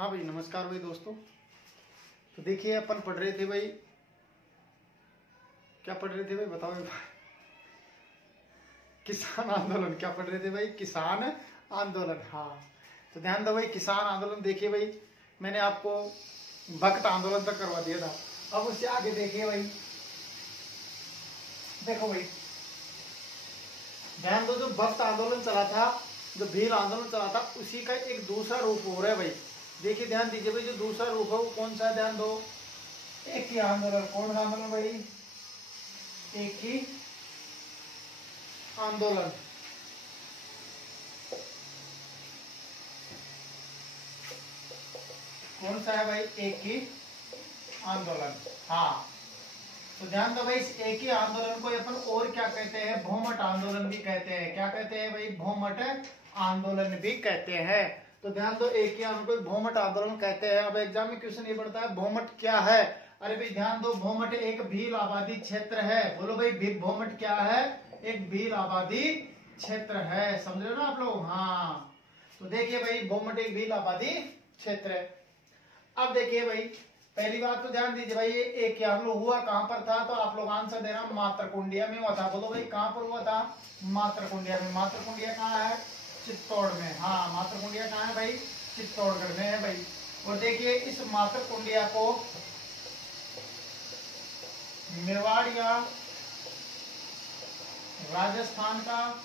हाँ भाई, नमस्कार भाई दोस्तों। तो देखिए, अपन पढ़ रहे थे भाई, क्या पढ़ रहे थे भाई बताओ एक बार। किसान आंदोलन, क्या पढ़ रहे थे भाई? किसान आंदोलन। हाँ, तो ध्यान दो भाई, किसान आंदोलन। देखिए भाई, मैंने आपको भक्त आंदोलन तक करवा दिया था। अब उससे आगे देखिए भाई, देखो भाई, ध्यान दो, जो भक्त आंदोलन चला था, जो भील आंदोलन चला था, उसी का एक दूसरा रूप हो रहा है भाई। देखिए, ध्यान दीजिए भाई, जो दूसरा रूप है वो कौन सा है? ध्यान दो, एक ही आंदोलन। कौन सा आंदोलन भाई? एक ही आंदोलन। कौन सा है भाई? एक ही आंदोलन। हाँ, तो ध्यान दो भाई, इस एक ही आंदोलन को अपन और क्या कहते हैं? भौमट आंदोलन भी कहते हैं। क्या कहते हैं भाई? भौमट आंदोलन भी कहते हैं। तो ध्यान दो, एक ही आंदोलन को भौमट आंदोलन कहते हैं। अब एग्जाम में क्वेश्चन ये पड़ता है, भौमट क्या है? अरे भाई ध्यान दो, भौमट एक भील आबादी क्षेत्र है। बोलो भाई, भौमट क्या है? एक भील आबादी क्षेत्र है। समझ रहे हो ना आप लोग? हाँ, तो देखिए भाई, भौमट एक भील आबादी क्षेत्र है। अब देखिए भाई, पहली बात तो ध्यान दीजिए भाई, ये एक आंदोलन हुआ कहां पर था? तो आप लोग आंसर देना, मातरकुंडिया में हुआ था। बोलो भाई, कहां पर हुआ था? मातरकुंडिया में। मातरकुंडिया कहाँ है? चित्तौड़ में। हाँ, मातरकुंडिया कहाँ है भाई? चित्तौड़गढ़ में है भाई। और देखिए, इस मातरकुंडिया को मेवाड़ या राजस्थान का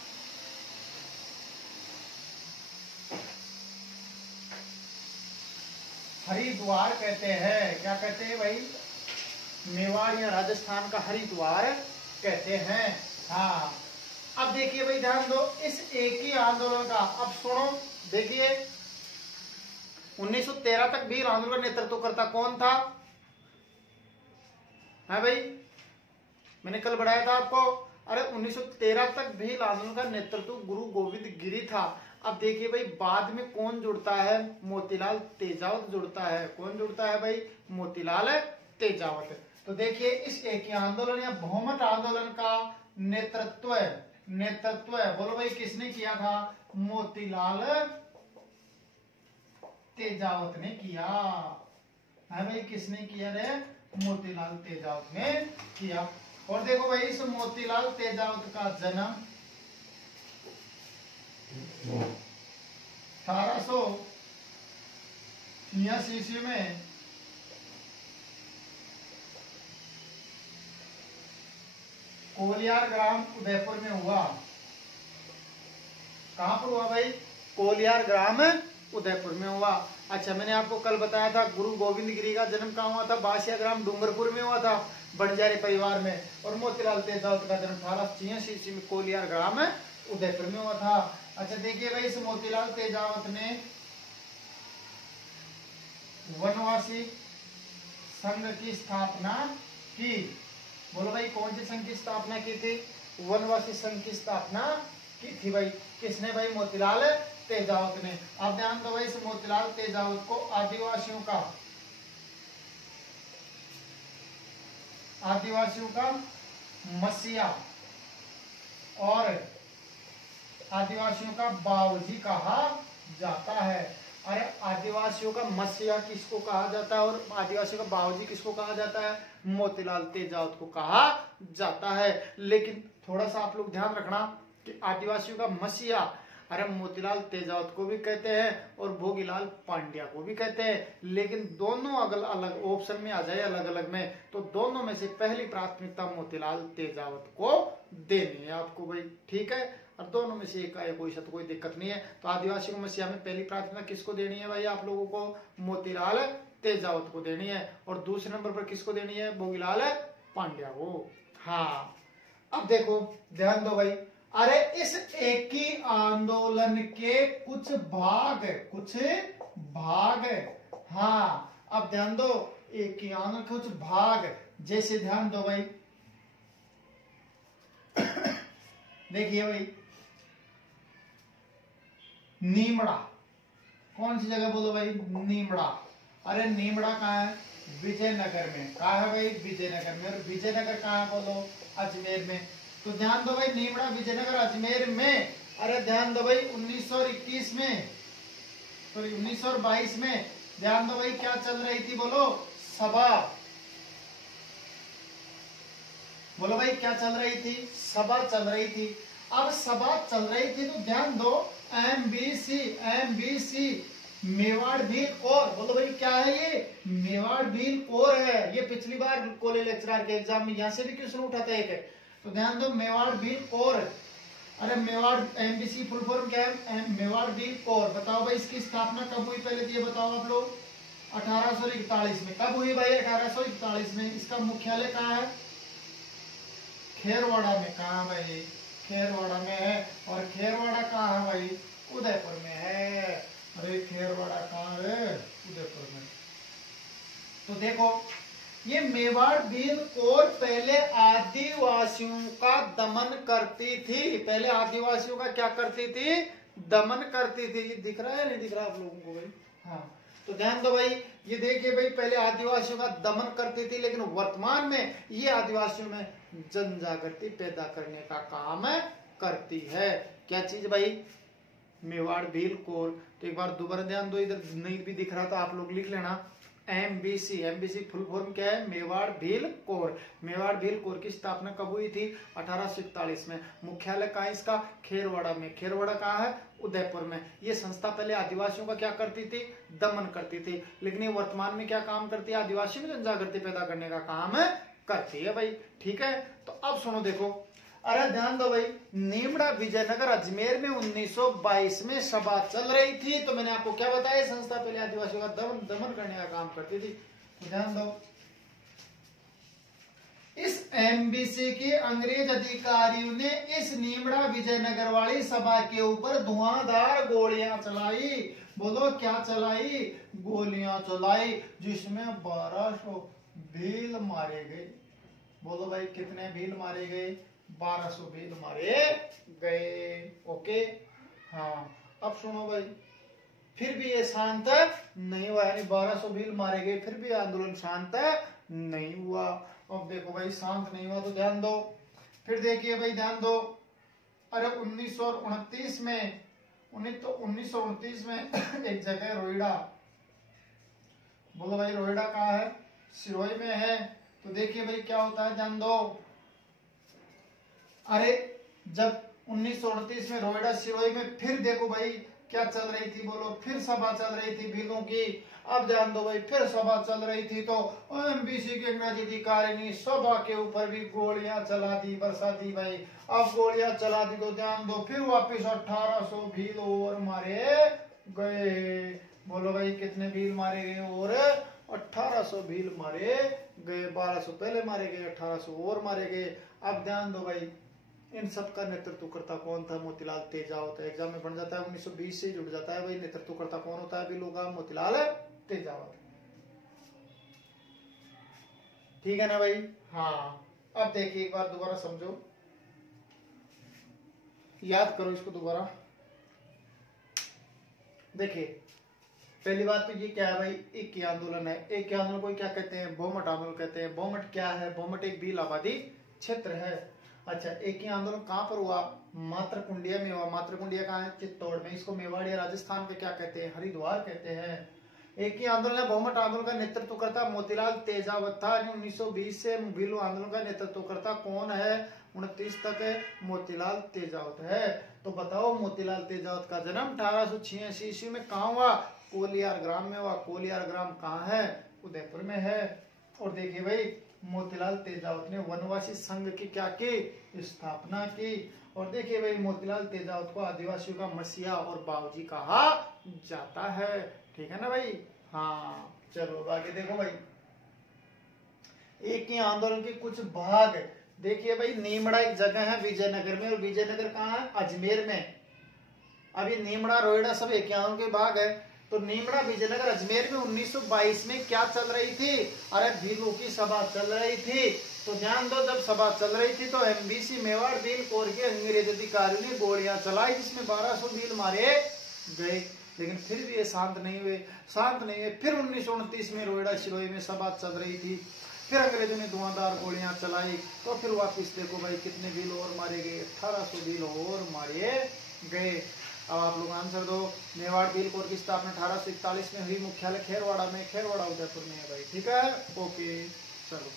हरिद्वार कहते हैं। क्या कहते हैं भाई? मेवाड़ या राजस्थान का हरिद्वार कहते हैं। हाँ, अब देखिए भाई, ध्यान दो, इस एक ही आंदोलन का, अब सुनो, देखिए 1913 तक भी आंदोलन का नेतृत्व करता कौन था? है भाई, मैंने कल बढ़ाया था आपको। अरे 1913 तक भी आंदोलन का नेतृत्व गुरु गोविंद गिरी था। अब देखिए भाई, बाद में कौन जुड़ता है? मोतीलाल तेजावत जुड़ता है। कौन जुड़ता है भाई? मोतीलाल तेजावत। तो देखिए, इस एक ही आंदोलन या भौमट आंदोलन का नेतृत्व बोलो भाई, किसने किया था? मोतीलाल तेजावत ने किया है भाई। किसने किया रे? मोतीलाल तेजावत ने किया। और देखो भाई, इस मोतीलाल तेजावत का जन्म 1886 ईस्वी में कोलियार ग्राम उदयपुर में हुआ। कहां पर हुआ भाई? कोलियार ग्राम उदयपुर में हुआ। अच्छा, मैंने आपको कल बताया था, गुरु गोविंद गिरी का जन्म कहाँ हुआ था? बासिया ग्राम डूंगरपुर में हुआ था, बंजारी परिवार में। और मोतीलाल तेजावत का जन्म 1886 ईस्वी में कोलियार ग्राम उदयपुर में हुआ था। अच्छा, देखिए भाई, इस मोतीलाल तेजावत ने वनवासी संघ की स्थापना की। बोलो भाई, कौन सी संघ की स्थापना की थी? वनवासी संघ की स्थापना की थी भाई। किसने भाई? मोतीलाल तेजावत ने। अब ध्यान दो भाई, इस मोतीलाल तेजावत को आदिवासियों का मसीहा और आदिवासियों का बावजी कहा जाता है। अरे, आदिवासियों का मसीहा किसको कहा जाता है और आदिवासियों का बावजी किसको कहा जाता है? मोतीलाल तेजावत को कहा जाता है। लेकिन थोड़ा सा आप लोग ध्यान रखना कि आदिवासियों का मसीहा, अरे मोतीलाल तेजावत को भी कहते हैं और भोगीलाल पांड्या को भी कहते हैं। लेकिन दोनों अलग अलग ऑप्शन में आ जाए, अलग अलग में, तो दोनों में से पहली प्राथमिकता मोतीलाल तेजावत को देनी है आपको भाई। ठीक है, और दोनों में से एक है, कोई दिक्कत नहीं है। तो आदिवासियों को मसीहा में पहली प्राथमिकता किसको देनी है भाई? आप लोगों को मोतीलाल तेजावत को देनी है। और दूसरे नंबर पर किसको देनी है? भोगीलाल पांड्या को। हाँ, अब देखो, ध्यान दो भाई, अरे इस एक ही आंदोलन के कुछ भाग, हाँ, अब ध्यान दो, एक ही आंदोलन के कुछ भाग, जैसे ध्यान दो भाई देखिए भाई, नीमड़ा, कौन सी जगह? बोलो भाई, नीमड़ा। अरे नीमड़ा कहाँ है? विजयनगर में। कहाँ है भाई? विजयनगर में। और विजयनगर कहाँ है? बोलो, अजमेर में। तो ध्यान दो भाई, नीमड़ा, विजयनगर, अजमेर में। अरे ध्यान दो भाई, 1921 में, सॉरी 1922 में ध्यान दो भाई, क्या चल रही थी, बोलो सभा। बोलो भाई क्या चल रही थी, सभा चल रही थी। अब सभा चल रही थी तो ध्यान दो, एमबीसी मेवाड़ भील कौर। बोलो भाई क्या है ये, मेवाड़ भील कौर है। ये पिछली बार कॉलेज लेक्चरर के एग्जाम में यहाँ से भी क्वेश्चन उठा था एक है। तो ध्यान दो, मेवाड़ भील कौर। अरे मेवाड़ एमबीसी फुल फॉर्म क्या है, मेवाड़ भील कौर। बताओ भाई इसकी स्थापना कब हुई, पहले तो ये बताओ आप लोग। 1841 में। कब हुई भाई, 1841 में। इसका मुख्यालय कहाँ है, खेरवाड़ा में। कहा भाई, खेरवाड़ा में है। और खेरवाड़ा कहाँ है भाई, उदयपुर में है। अरे खेरवाड़ा कहाँ है, उदयपुर में। तो देखो, ये मेवाड़ भील कौर पहले आदिवासियों का दमन करती थी। पहले आदिवासियों का क्या करती थी, दमन करती थी। ये दिख रहा है नहीं दिख रहा आप लोगों को भाई, हाँ। तो ध्यान दो भाई, ये देखिए भाई, पहले आदिवासियों का दमन करती थी, लेकिन वर्तमान में ये आदिवासियों में जन जागृति पैदा करने का काम करती है। क्या चीज भाई, मेवाड़ भील कौर। तो एक बार दोबारा ध्यान दो, इधर नहीं भी दिख रहा तो आप लोग लिख लेना, एमबीसी फुल फॉर्म क्या है, मेवाड़ भील कौर। मेवाड़ भील कौर की स्थापना कब हुई थी, 1841 में। मुख्यालय कहाँ इसका, खेरवाड़ा में। खेरवाड़ा कहाँ है, उदयपुर में। ये संस्था पहले आदिवासियों का क्या करती थी, दमन करती थी, लेकिन ये वर्तमान में क्या काम करती है, आदिवासियों में जनजागृति पैदा करने का काम करती है भाई। ठीक है, तो अब सुनो देखो, अरे ध्यान दो भाई, नीमड़ा विजयनगर अजमेर में 1922 में सभा चल रही थी। तो मैंने आपको क्या बताया, संस्था पहले आदिवासियों का दमन करने का काम करती थी। तो ध्यान दो, इस एमबीसी के अंग्रेज अधिकारियों ने इस नीमड़ा विजयनगर वाली सभा के ऊपर धुआंधार गोलियां चलाई। बोलो क्या चलाई, गोलियां चलाई, जिसमें 1200 भील मारे गए। बोलो भाई कितने भील मारे गए, 1200 भील मारे गए। ओके, हाँ। अब सुनो भाई, फिर भी ये शांत नहीं हुआ, यानी 1200 भील मारे गए, फिर भी आंदोलन शांत नहीं हुआ। अब देखो भाई, शांत नहीं हुआ तो ध्यान दो, फिर देखिए भाई ध्यान दो। अरे 1929 में 1929 में एक जगह रोहिड़ा। बोलो भाई रोहिड़ा कहाँ है, सिरोही में है। तो देखिए भाई क्या होता है, ध्यान दो। अरे जब 1929 में रोहिड़ा सिरोही में, फिर देखो भाई क्या चल रही थी, बोलो फिर सभा चल रही थी भीलों की। अब ध्यान दो भाई, फिर सभा चल रही थी तो एमबीसी के अंग्रेज अधिकारी ने सभा के ऊपर भी गोलियां चला दी, बरसा दी भाई। अब गोलियां चला दी तो ध्यान दो, फिर वापिस 1800 भील और मारे गए। बोलो भाई कितने भील मारे गए, और 1800 भील मारे गए। 1200 पहले मारे गए, 1800 और मारे गए। अब ध्यान दो भाई, इन सब का नेतृत्वकर्ता कौन था, मोतीलाल तेजावत। एग्जाम में बन जाता है, 1920 से जुड़ जाता है भाई। नेतृत्वकर्ता कौन होता है, भी लोग मोतीलाल तेजावत। ठीक है ना भाई, हाँ। अब देखिए एक बार दोबारा समझो, याद करो इसको दोबारा। देखिए पहली बात तो ये क्या है भाई, एक ही आंदोलन है। एक ही आंदोलन को क्या कहते हैं, बहुमत आंदोलन कहते हैं। बहुमत क्या है, बहुमत एक भील आबादी क्षेत्र है। अच्छा, एक ही आंदोलन कहाँ पर हुआ, मातृकुंडिया में हुआ। मातृकुंडिया कहाँ है, चित्तौड़ में। इसको मेवाड़ या राजस्थान के क्या कहते हैं, हरिद्वार कहते हैं। एक ही आंदोलन है, बहुमत आंदोलन का नेतृत्वकर्ता मोतीलाल तेजावत था। 1920 से भीलू आंदोलन का नेतृत्वकर्ता कौन है, 29 तक है, मोतीलाल तेजावत है। तो बताओ मोतीलाल तेजावत का जन्म 1886 ईस्वी में कहाँ हुआ, कोलियार ग्राम में हुआ। कोलियार ग्राम कहाँ है, उदयपुर में है। और देखिए भाई, मोतीलाल तेजावत ने वनवासी संघ की क्या की, स्थापना की। और देखिए भाई, मोतीलाल तेजावत को आदिवासियों का मसीहा और बाबूजी कहा जाता है। ठीक है ना भाई, हाँ। चलो आगे देखो भाई, एक ही आंदोलन के कुछ भाग। देखिए भाई, नीमड़ा एक जगह है विजयनगर में, और विजयनगर कहाँ है, अजमेर में। अभी नीमड़ा रोहिड़ा सब एक ही आंदोलन के भाग है। तो नीमड़ा विजयनगर अजमेर में 1922 में क्या चल रही थी, अरे भीलों की सभा चल रही थी। तो ध्यान दो, जब सभा चल रही थी तो एमबीसी मेवाड़ भील कौर के अंग्रेज अधिकारियों ने गोलियां चलाई, जिसमें 1200 भील मारे गए। लेकिन फिर भी ये शांत नहीं हुए। फिर 1929 में रोहिड़ा सिरोही में सभा चल रही थी। फिर अंग्रेजों ने धुआंधार गोलियां चलाई। तो फिर वापिस देखो भाई, कितने भील और मारे गए, 1800 भील और मारे गए। अब आप लोग आंसर दो। मेवाड़ बिल कोर की स्थापना 1841 में हुई, मुख्यालय खेरवाड़ा में, खेरवाड़ा उदयपुर में है भाई। ठीक है, ओके चलो।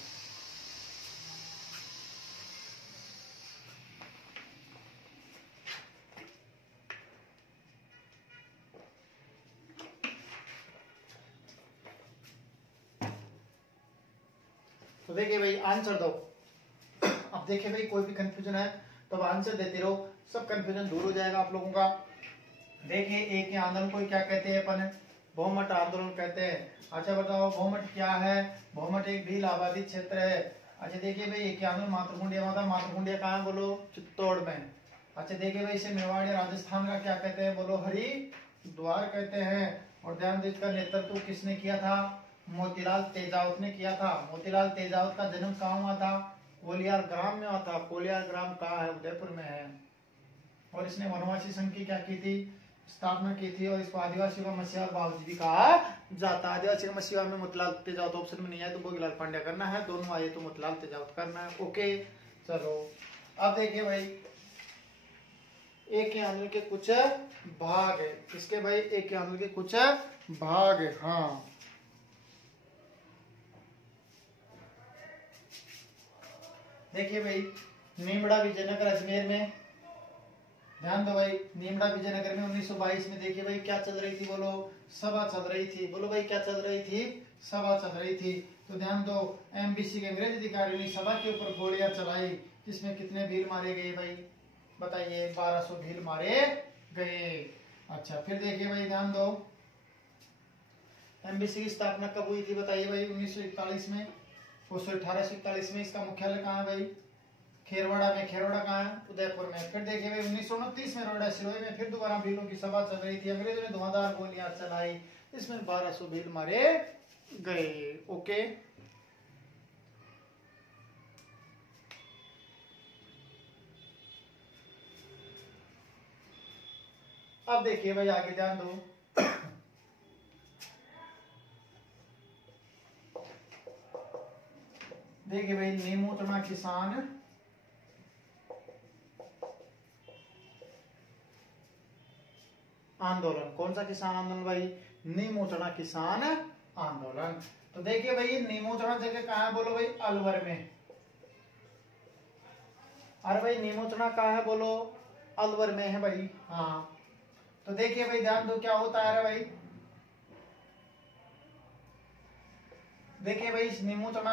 तो देखिए भाई आंसर दो। अब देखिए भाई कोई भी कंफ्यूजन है तो अब आंसर देते रहो, सब कंफ्यूजन दूर हो जाएगा आप लोगों का। देखिए एक आंदोलन को क्या कहते हैं अपन, बहुमत आंदोलन कहते हैं। अच्छा बताओ बहुमत क्या है? बहुमत एक भील आबादी क्षेत्र है। अच्छा देखिए भाई एक आंदोलन मातृकुंडिया में था, मातृकुंडिया कहाँ बोलो? चित्तौड़ में। अच्छा देखिए भाई इसे मेवाड़ या राजस्थान का क्या कहते हैं? बोलो हरिद्वार कहते हैं। और ध्यान दो इसका नेतृत्व किसने किया था? मोतीलाल तेजावत ने किया था। मोतीलाल तेजावत का जन्म कहाँ हुआ था? कोलियार ग्राम में हुआ था। कोलियार ग्राम कहाँ है? उदयपुर में है। और इसने वनवासी संघ की क्या की थी? स्थापना की थी। और इसको आदिवासी का मसीहा बाबूजी भी कहा जाता है। आदिवासी का मसीहा में मोतीलाल तेजावत ऑप्शन में नहीं आया तो भोगीलाल पांड्या करना है, दोनों आए तो मोतीलाल तेजावत करना है। ओके चलो। अब देखिए भाई एक के आंदोलन के कुछ भाग है। इसके भाई एक के आंदोलन के कुछ भाग है। हाँ देखिए भाई नीमड़ा विजयनगर अजमेर में, ध्यान दो भाई नीमड़ा विजयनगर में 1922 में देखिए भाई क्या चल रही थी? बोलो सभा चल रही थी। बोलो भाई क्या चल रही थी? सभा चल रही थी। तो ध्यान दो एमबीसी के अंग्रेज अधिकारियों ने सभा के ऊपर गोलियां चलाई, जिसमें कितने भील मारे गए भाई? बताइए 1200 भील मारे गए। अच्छा फिर देखिए भाई ध्यान दो एमबीसी की स्थापना कब हुई थी? बताइए भाई 1941 में। 1841 में। इसका मुख्यालय कहाँ है भाई? खेरवाड़ा में। खेरवाड़ा कहाँ है? उदयपुर में। फिर देखिए भाई 1929 में रोहड़ा सिरोही में फिर दोबारा भीलों की सभा चल रही थी। अंग्रेजों ने धुआंधार गोलियां चलाई, इसमें 1200 भील मारे गए। ओके अब देखिए भाई आगे ध्यान दो देखिए भाई नीमोचना किसान आंदोलन। कौन सा किसान आंदोलन भाई? नीमोचना किसान आंदोलन। तो देखिए भाई नीमोचना जगह कहाँ है? बोलो भाई अलवर में। अरे भाई नीमोचना कहाँ है? बोलो अलवर में है भाई। हाँ तो देखिए भाई ध्यान दो क्या होता है भाई। देखिए भाई इस नीमोचना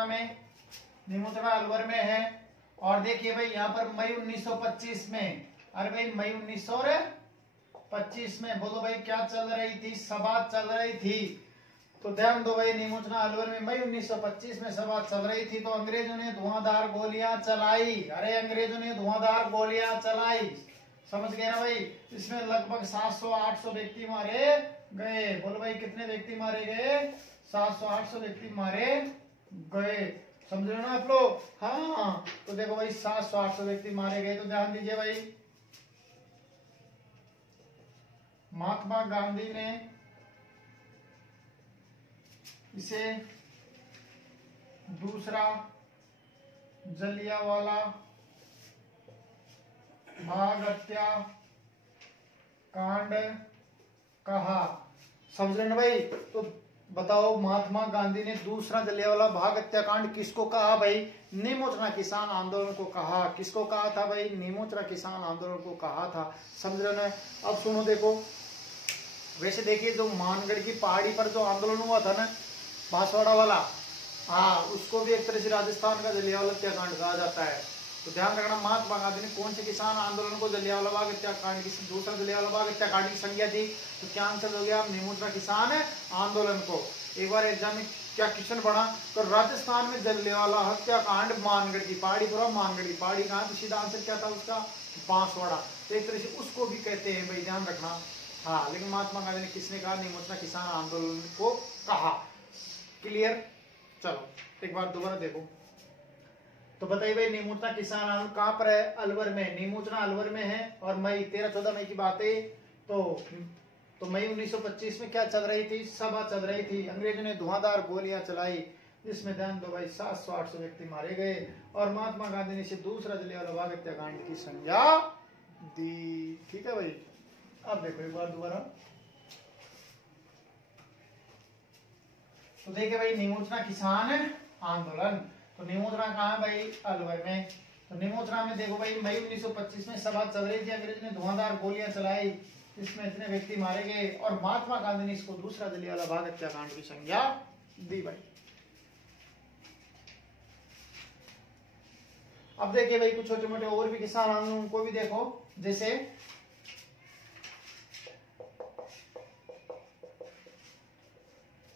अलवर में है। और देखिए भाई यहाँ पर मई 1925 में, अरे भाई मई 1925 में बोलो भाई क्या चल रही थी? सभा चल रही थी। तो ध्यान दो भाई नीमोचना अलवर में मई 1925 में सभा चल रही थी। तो अंग्रेजों ने धुआंधार गोलियां चलाई। अरे अंग्रेजों ने धुआंधार गोलियां चलाई, समझ गए ना भाई? इसमें लगभग 700-800 व्यक्ति मारे गए। बोलो भाई कितने व्यक्ति मारे गए? 700-800 व्यक्ति मारे गए। समझ रहे हो ना आप लोग? हाँ तो देखो भाई 700-800 व्यक्ति मारे गए। तो ध्यान दीजिए भाई महात्मा गांधी ने इसे दूसरा जलियांवाला बाग हत्याकांड कहा। समझ रहे ना भाई? तो बताओ महात्मा गांधी ने दूसरा जलियांवाला बाग हत्याकांड किसको कहा भाई? नीमोचना किसान आंदोलन को कहा। किसको कहा था भाई? नीमोचना किसान आंदोलन को कहा था। समझ रहे ना? अब सुनो देखो, वैसे देखिए जो मानगढ़ की पहाड़ी पर जो आंदोलन हुआ था ना बांसवाड़ा वाला, हाँ उसको भी एक तरह से राजस्थान का जलियांवाला हत्याकांड कहा जाता है। तो ध्यान रखना महात्मा गांधी ने कौन से किसान आंदोलन को जलियांवाला बाग हत्याकांड की, दूसरा जलियांवाला बाग हत्याकांड की संज्ञा दी? तो क्या आंसर हो गया? नीमोचना किसान आंदोलन को। एक बार एग्जाम में क्या क्वेश्चन बना तो राजस्थान में जलियांवाला हत्याकांड मानगढ़ की पहाड़ी पर। मानगढ़ की पहाड़ी कहाँ? तो सीधा आंसर क्या था उसका? बांसवाड़ा। तो एक तरह से उसको भी कहते हैं भाई, ध्यान रखना। हाँ लेकिन महात्मा गांधी ने किसने कहा? नीमोचना किसान आंदोलन को कहा। क्लियर? चलो एक बार दोबारा देखो। तो बताइए भाई नीमोचना किसान आंदोलन कहाँ पर है? अलवर में। नीमोचना अलवर में है। और मई 13-14 मई की बात है। तो मई 1925 में क्या चल रही थी? सभा चल रही थी। अंग्रेजों ने धुआंधार गोलियां चलाई, जिसमें ध्यान दो भाई 700-800 व्यक्ति मारे गए। और महात्मा गांधी ने इसे दूसरा जलियांवाला बाग हत्याकांड की संज्ञा दी। ठीक है भाई। अब देखो एक बार दोबारा, तो देखिए भाई निमोचना किसान आंदोलन, तो निमोचना कहाँ है भाई, अलवर में। तो निमोचना में देखो भाई मई 1925 में सभा चल रही थी, अंग्रेज ने धुआंधार गोलियां चलाई, इसमें इतने व्यक्ति मारे गए और महात्मा गांधी ने इसको दूसरा जलियांवाला बाग हत्याकांड की संज्ञा दी भाई। अब देखिए भाई कुछ छोटे मोटे और भी किसान आंदोलन को भी देखो, जैसे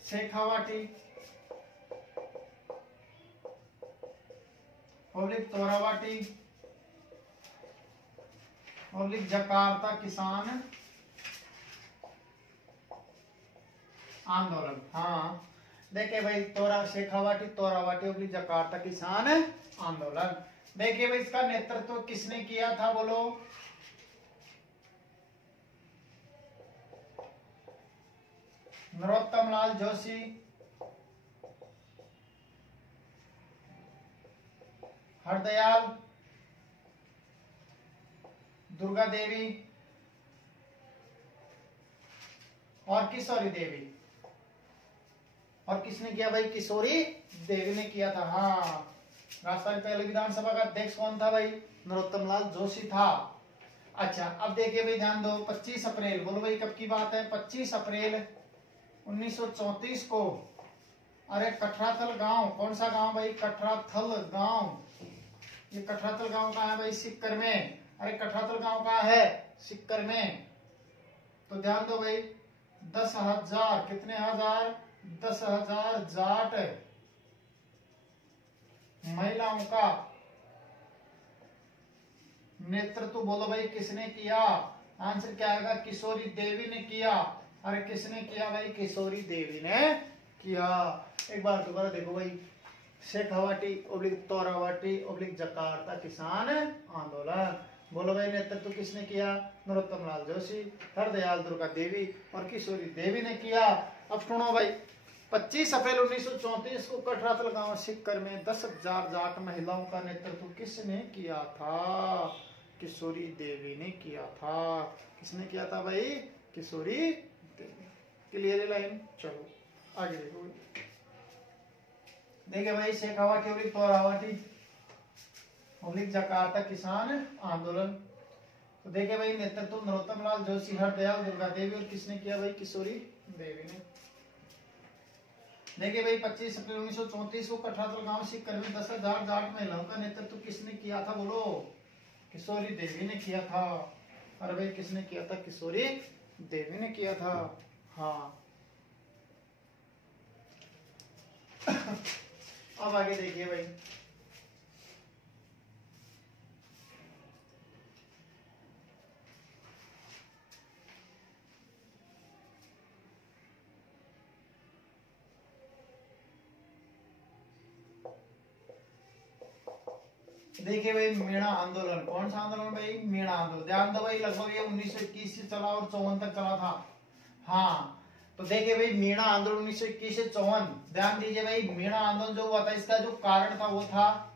Shekhawati, public Torawati, public Jakarta किसान आंदोलन। हाँ देखिए भाई शेखावाटी, तोरावाटी, पब्लिक जकार्ता किसान आंदोलन। देखिए भाई इसका नेतृत्व किसने किया था बोलो, नरोत्तम लाल जोशी, हरदयाल, दुर्गा देवी और किशोरी देवी। और किसने किया भाई, किशोरी देवी ने किया था। हाँ राजस्थान की पहली विधानसभा का अध्यक्ष कौन था भाई, नरोत्तम लाल जोशी था। अच्छा अब देखिए भाई ध्यान दो, 25 अप्रैल बोलो भाई कब की बात है, 25 अप्रैल 1934 को, अरे कठराथल गांव, कौन सा गांव भाई, कठराथल गांव, ये कठराथल गांव कहाँ है भाई, सिक्कर में। अरे कठराथल गांव कहाँ है, सिक्कर में। तो ध्यान दो भाई 10,000, कितने हजार, 10,000 जाट महिलाओं का नेतृत्व बोलो भाई किसने किया, आंसर क्या आएगा, किशोरी देवी ने किया। अरे किसने किया भाई, किशोरी देवी ने किया। एक बार दोबारा देखो भाई, Shekhawati oblique Torawati oblique Jakarta किसान आंदोलन, बोलो भाई नेतृत्व किसने किया, नरोत्तम लाल जोशी, हरदयाल, दुर्गा देवी और किशोरी देवी ने किया। अब सुनो भाई 25 अप्रैल 1934 को कठराथल गांव सिक्कर में 10,000 जाट महिलाओं का नेतृत्व किसने किया था, किशोरी देवी ने किया था। किसने किया था भाई, किशोरी देवी। क्लियर है लाइन, चलो आगे देखो। देखिए भाई शेखावाटी और तोरावाटी ओब्लिक जकार्ता किसान आंदोलन, तो देखिए भाई नेतृत्व नरोत्तम लाल जोशी, हरदयाल, दुर्गा देवी और किसने किया भाई, किशोरी देवी ने। देखिए भाई 25 अप्रैल 1934 को कठराथल गांव सिक्कर में 10,000 जाट महिलाओं का नेतृत्व किसने किया था बोलो, किशोरी देवी ने किया था। अरे भाई किसने किया था, किशोरी देवी ने किया था। हाँ अब आगे देखिए भाई, देखिए भाई मीणा आंदोलन, कौन सा आंदोलन भाई, मीणा आंदोलन। ध्यान दो भाई लगभग ये 1921 से चला और 54 तक चला था। हाँ तो देखिए भाई मीणा आंदोलन 1921 से 54, ध्यान दीजिए भाई मीणा आंदोलन जो हुआ था इसका जो कारण था वो था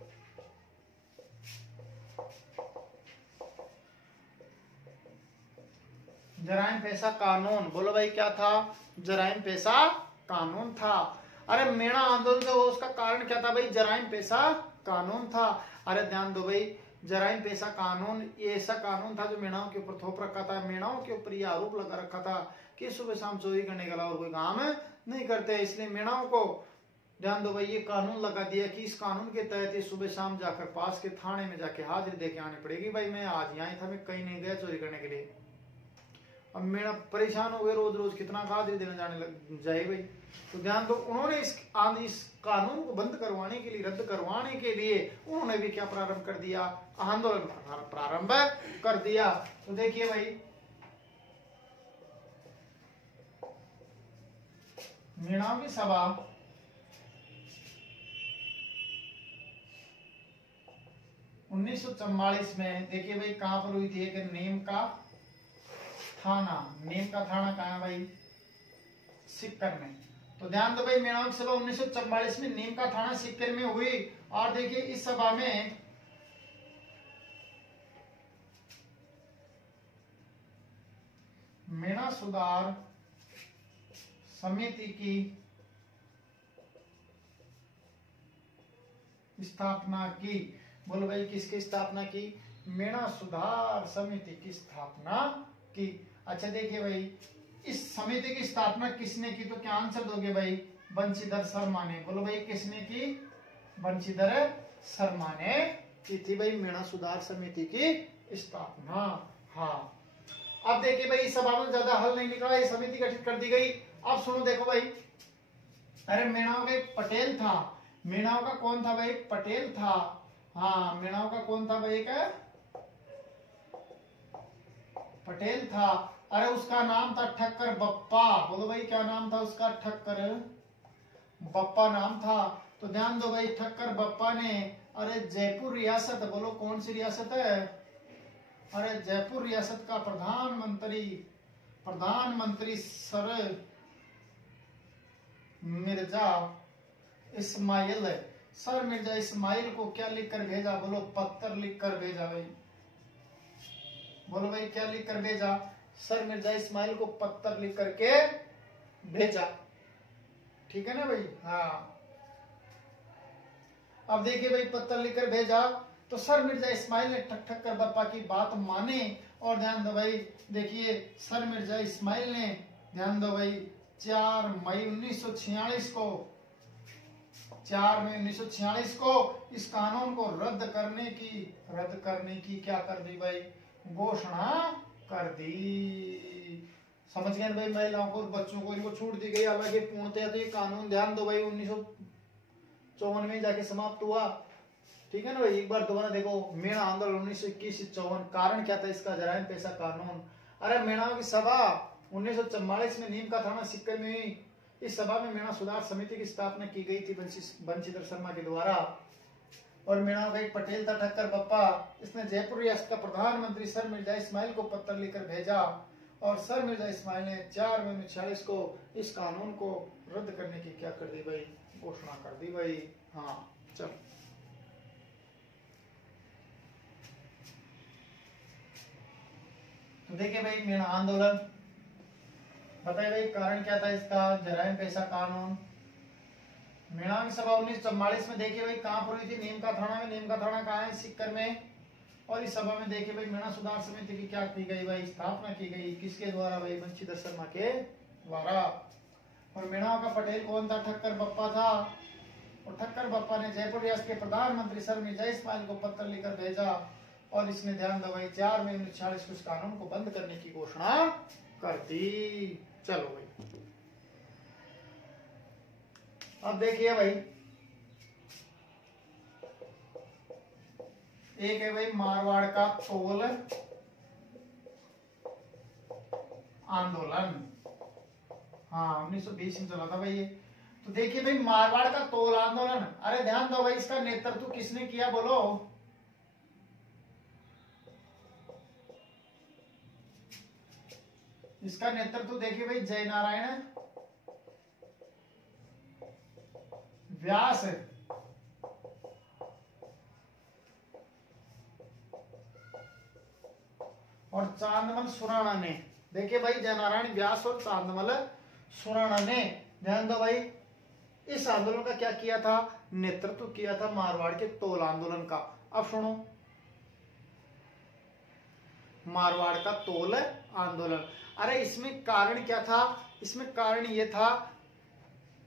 जराइम पेशा कानून। बोलो भाई क्या था, जराइम पेशा कानून था। अरे मीणा आंदोलन जो उसका कारण क्या था भाई, जराइम पेशा कानून था। अरे ध्यान दो भाई जराइम पेशा कानून ये ऐसा कानून था जो मीणाओं के ऊपर थोप रखा था, मीणाओं के ऊपर यह आरोप लगा रखा था कि सुबह शाम चोरी करने के अलावा और कोई काम नहीं करते, इसलिए मीणाओं को ध्यान दो भाई ये कानून लगा दिया कि इस कानून के तहत ये सुबह शाम जाकर पास के थाने में जाके हाजिरी देके आनी पड़ेगी। भाई मैं आज यहाँ था, मैं कहीं नहीं गया चोरी करने के लिए। अब मेरा परेशान हो गए, रोज रोज कितना हाजिरी देने जाने लग जाए भाई। तो ध्यान दो उन्होंने इस कानून को बंद करवाने के लिए, रद्द करवाने के लिए उन्होंने भी क्या प्रारंभ कर दिया, आंदोलन प्रारंभ कर दिया। तो देखिए भाई मीणाओं की सभा 1944 में देखिए भाई कहां पर हुई थी, एक नीम का थाना, नीम का थाना कहां है भाई, सिक्कर में। तो ध्यान दो भाई मीणाओं की सभा 1944 में नीम का थाना सिक्कर में हुई। और देखिए इस सभा में मीणा सुधार समिति की स्थापना की। बोलो भाई किसकी स्थापना की? मीणा सुधार समिति की स्थापना की। अच्छा देखिए भाई, इस समिति की स्थापना किसने की? तो क्या आंसर दोगे भाई? बंशीधर शर्मा ने। बोलो भाई किसने की? बंशीधर शर्मा ने की थी भाई मीणा सुधार समिति की स्थापना। हाँ, अब देखिए भाई इस सवाल में ज्यादा हल नहीं निकला, ये समिति गठित कर दी गई। अब सुनो देखो भाई, अरे मीणाओं का एक पटेल था। मीणाओं का कौन था भाई? पटेल था। हाँ, मीणाओं का कौन था भाई? का पटेल था। अरे उसका नाम था ठक्कर बप्पा। बोलो भाई क्या नाम था उसका? ठक्कर बप्पा नाम था। तो ध्यान दो भाई, ठक्कर बप्पा ने अरे जयपुर रियासत, बोलो कौन सी रियासत है? अरे जयपुर रियासत का प्रधानमंत्री सर मिर्जा इस्माइल को क्या लिखकर भेजा? बोलो पत्र लिखकर भेजा भाई। बोलो भाई क्या लिखकर भेजा? सर मिर्जा इस्माइल को पत्र लिख करके भेजा। ठीक है ना भाई? हाँ, अब देखिए भाई पत्र लिखकर भेजा तो सर मिर्जा इस्माइल ने ठक्कर बप्पा की बात माने। और ध्यान दो भाई, देखिए सर मिर्जा इस्माइल ने, ध्यान दो भाई, 4 मई 1946 को 4 मई 1946 को इस कानून को रद्द करने की क्या कर दी भाई? घोषणा कर दी। समझ गए भाई? महिलाओं को, बच्चों को इनको छूट दी गई। हालांकि पूर्णतः तो ये कानून, ध्यान दो भाई, 1954 में जाके समाप्त हुआ। ठीक है ना भाई? एक बार दोबारा देखो, मीणा आंदोलन 1921-54, कारण क्या था इसका? जराइम पेशा कानून। अरे मीणाओं की सभा 1944 में नीम का थाना सिक्किम में हुई। इस सभा में मीणा सुधार समिति की स्थापना की गई थी बंशीधर शर्मा के द्वारा। और मीणाओं का एक पटेल था ठक्कर बप्पा। इसने जयपुर रियासत का प्रधानमंत्री सर मिर्जा इस्माइल को पत्र लिखकर भेजा और सर मिर्जा इस्माइल ने 4 मई 1946 को इस कानून को रद्द करने की क्या कर दी भाई? घोषणा कर दी भाई। हाँ चलो, तो देखिए भाई मीणा आंदोलन, बताइए भाई कारण क्या था इसका? जराइम पेशा कानून। मीणा की सभा 1944 में देखिए भाई कहां पर हुई थी? नीम का थाना में। नीम का थाना कहाँ है? सिक्कर में। और इस सभा में देखिए भाई मीणा सुधार समिति की क्या की गई भाई? स्थापना की गई। किसके द्वारा भाई? बंशीधर शर्मा के द्वारा। और मीणा का पटेल कौन था? ठक्कर बप्पा था। और ठक्कर बप्पा ने जयपुर रियासत के प्रधानमंत्री सर मिर्जा इस्माइल को पत्र लिखकर भेजा और इसने, ध्यान दो भाई, 4 मई 1946 को इस कानून को बंद करने की घोषणा कर दी। चलो भाई, अब देखिए भाई, एक है भाई मारवाड़ का तोल आंदोलन। हाँ, 1920 में चला था भाई ये। तो देखिए भाई मारवाड़ का तोल आंदोलन, अरे ध्यान दो भाई, इसका नेतृत्व किसने किया? बोलो। इसका नेतृत्व देखिए भाई जय नारायण व्यास और चांदमल सुराणा ने। देखिए भाई जयनारायण व्यास और चांदमल सुराणा ने, ध्यान दो भाई, इस आंदोलन का क्या किया था? नेतृत्व किया था मारवाड़ के तोल आंदोलन का। अब सुनो, मारवाड़ का तोल आंदोलन, अरे इसमें कारण क्या था? इसमें कारण ये था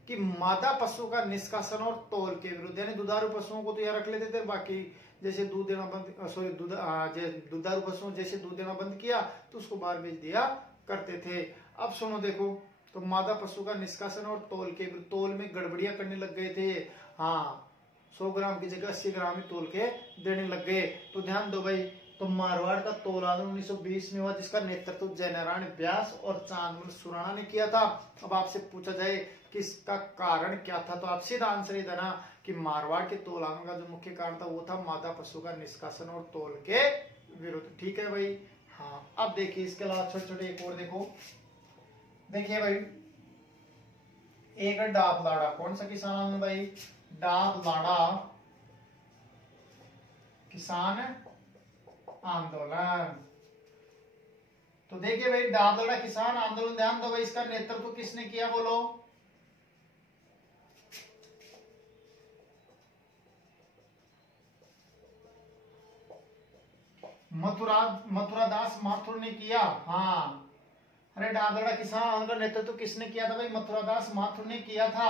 कि मादा पशु का निष्कासन और तोल के विरुद्ध, यानी दुधारू पशुओं को तो यहाँ रख लेते थे, बाकी जैसे दूध देना बंद, सॉरी दुधारू पशुओं जैसे दूध देना बंद किया तो उसको बाहर बेच दिया करते थे। अब सुनो देखो, तो मादा पशु का निष्कासन और तोल के विरुद्ध, तोल में गड़बड़ियां करने लग गए थे। हाँ, 100 ग्राम की जगह 80 ग्राम ही तोल के देने लग गए। तो ध्यान दो भाई, तो मारवाड़ का तोल आंदोलन 1920 में हुआ, जिसका नेतृत्व जयनारायण व्यास और चांदमल सुराणा ने किया था। अब आपसे पूछा जाए कि इसका कारण क्या था, तो आप सीधा आंसर ही देना कि मारवाड़ के तोल आंदोलन का जो मुख्य कारण था वो था मादा पशु का निष्कासन और तोल के विरुद्ध। ठीक है भाई। हाँ, अब देखिए इसके अलावा छोटे छोटे एक और देखो। देखिए भाई, एक है डाब लाड़ा। कौन सा किसान आंदोलन भाई? डाब लाड़ा किसान आंदोलन। तो देखिए भाई दादड़ा किसान आंदोलन, ध्यान दो भाई, इसका नेतृत्व किसने किया बोलो? मथुरादास माथुर ने किया। हाँ, अरे दादड़ा किसान आंदोलन का नेतृत्व किसने किया था भाई? मथुरादास माथुर ने किया था।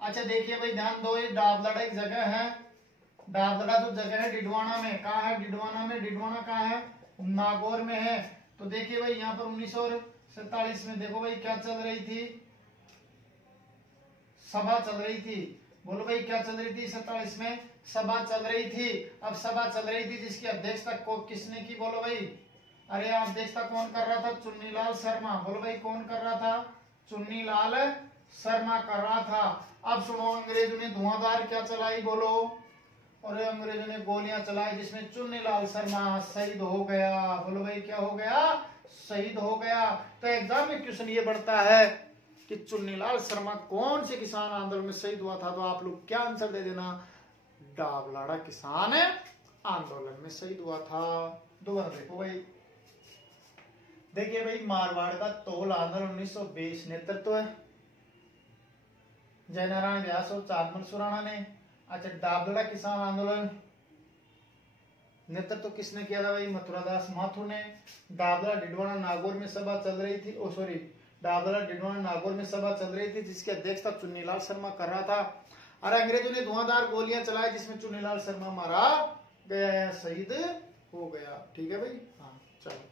अच्छा देखिए भाई ध्यान दो, ये दादड़ा एक जगह है, दादड़ा जो जगह है डिडवाना में, कहा है? डिडवाना में। डिडवाना कहाँ है? नागौर में है। तो देखिए भाई यहाँ पर 1947 में देखो भाई क्या चल रही थी? सभा चल रही थी। बोलो भाई क्या चल रही थी? 47 में सभा चल रही थी। अब सभा चल रही थी जिसकी अध्यक्षता को किसने की बोलो भाई? अरे अध्यक्षता कौन कर रहा था? चुन्नीलाल शर्मा। बोलो भाई कौन कर रहा था? चुन्नीलाल शर्मा कर रहा था। अब सुनो, अंग्रेजों ने धुआंधार क्या चलाई बोलो? और अंग्रेजों ने गोलियां चलाई जिसमें चुन्नीलाल शर्मा शहीद हो गया। बोलो भाई क्या हो गया? शहीद हो गया। तो एग्जाम में क्वेश्चन ये बढ़ता है कि चुन्नीलाल शर्मा कौन से किसान आंदोलन में शहीद हुआ था? तो आप लोग क्या आंसर दे देना? दादड़ा किसान आंदोलन में शहीद हुआ था। दोबारा देखो भाई, देखिए भाई मारवाड़ का तोल आंदोलन 1920 नेतृत्व है जयनारायण व्यास और चांदमल सुराणा ने। अच्छा दादड़ा किसान आंदोलन नेतृत्व किसने किया था भाई? मथुरादास माथुर ने। दादड़ा डिडवाना नागौर में सभा चल रही थी, ओ सॉरी, दादड़ा डिडवाना नागौर में सभा चल रही थी जिसकी अध्यक्षता चुन्नीलाल शर्मा कर रहा था। अरे अंग्रेजों ने धुआंधार गोलियां चलाई जिसमें चुन्नीलाल शर्मा मारा गया या शहीद हो गया। ठीक है भाई, हाँ चलो।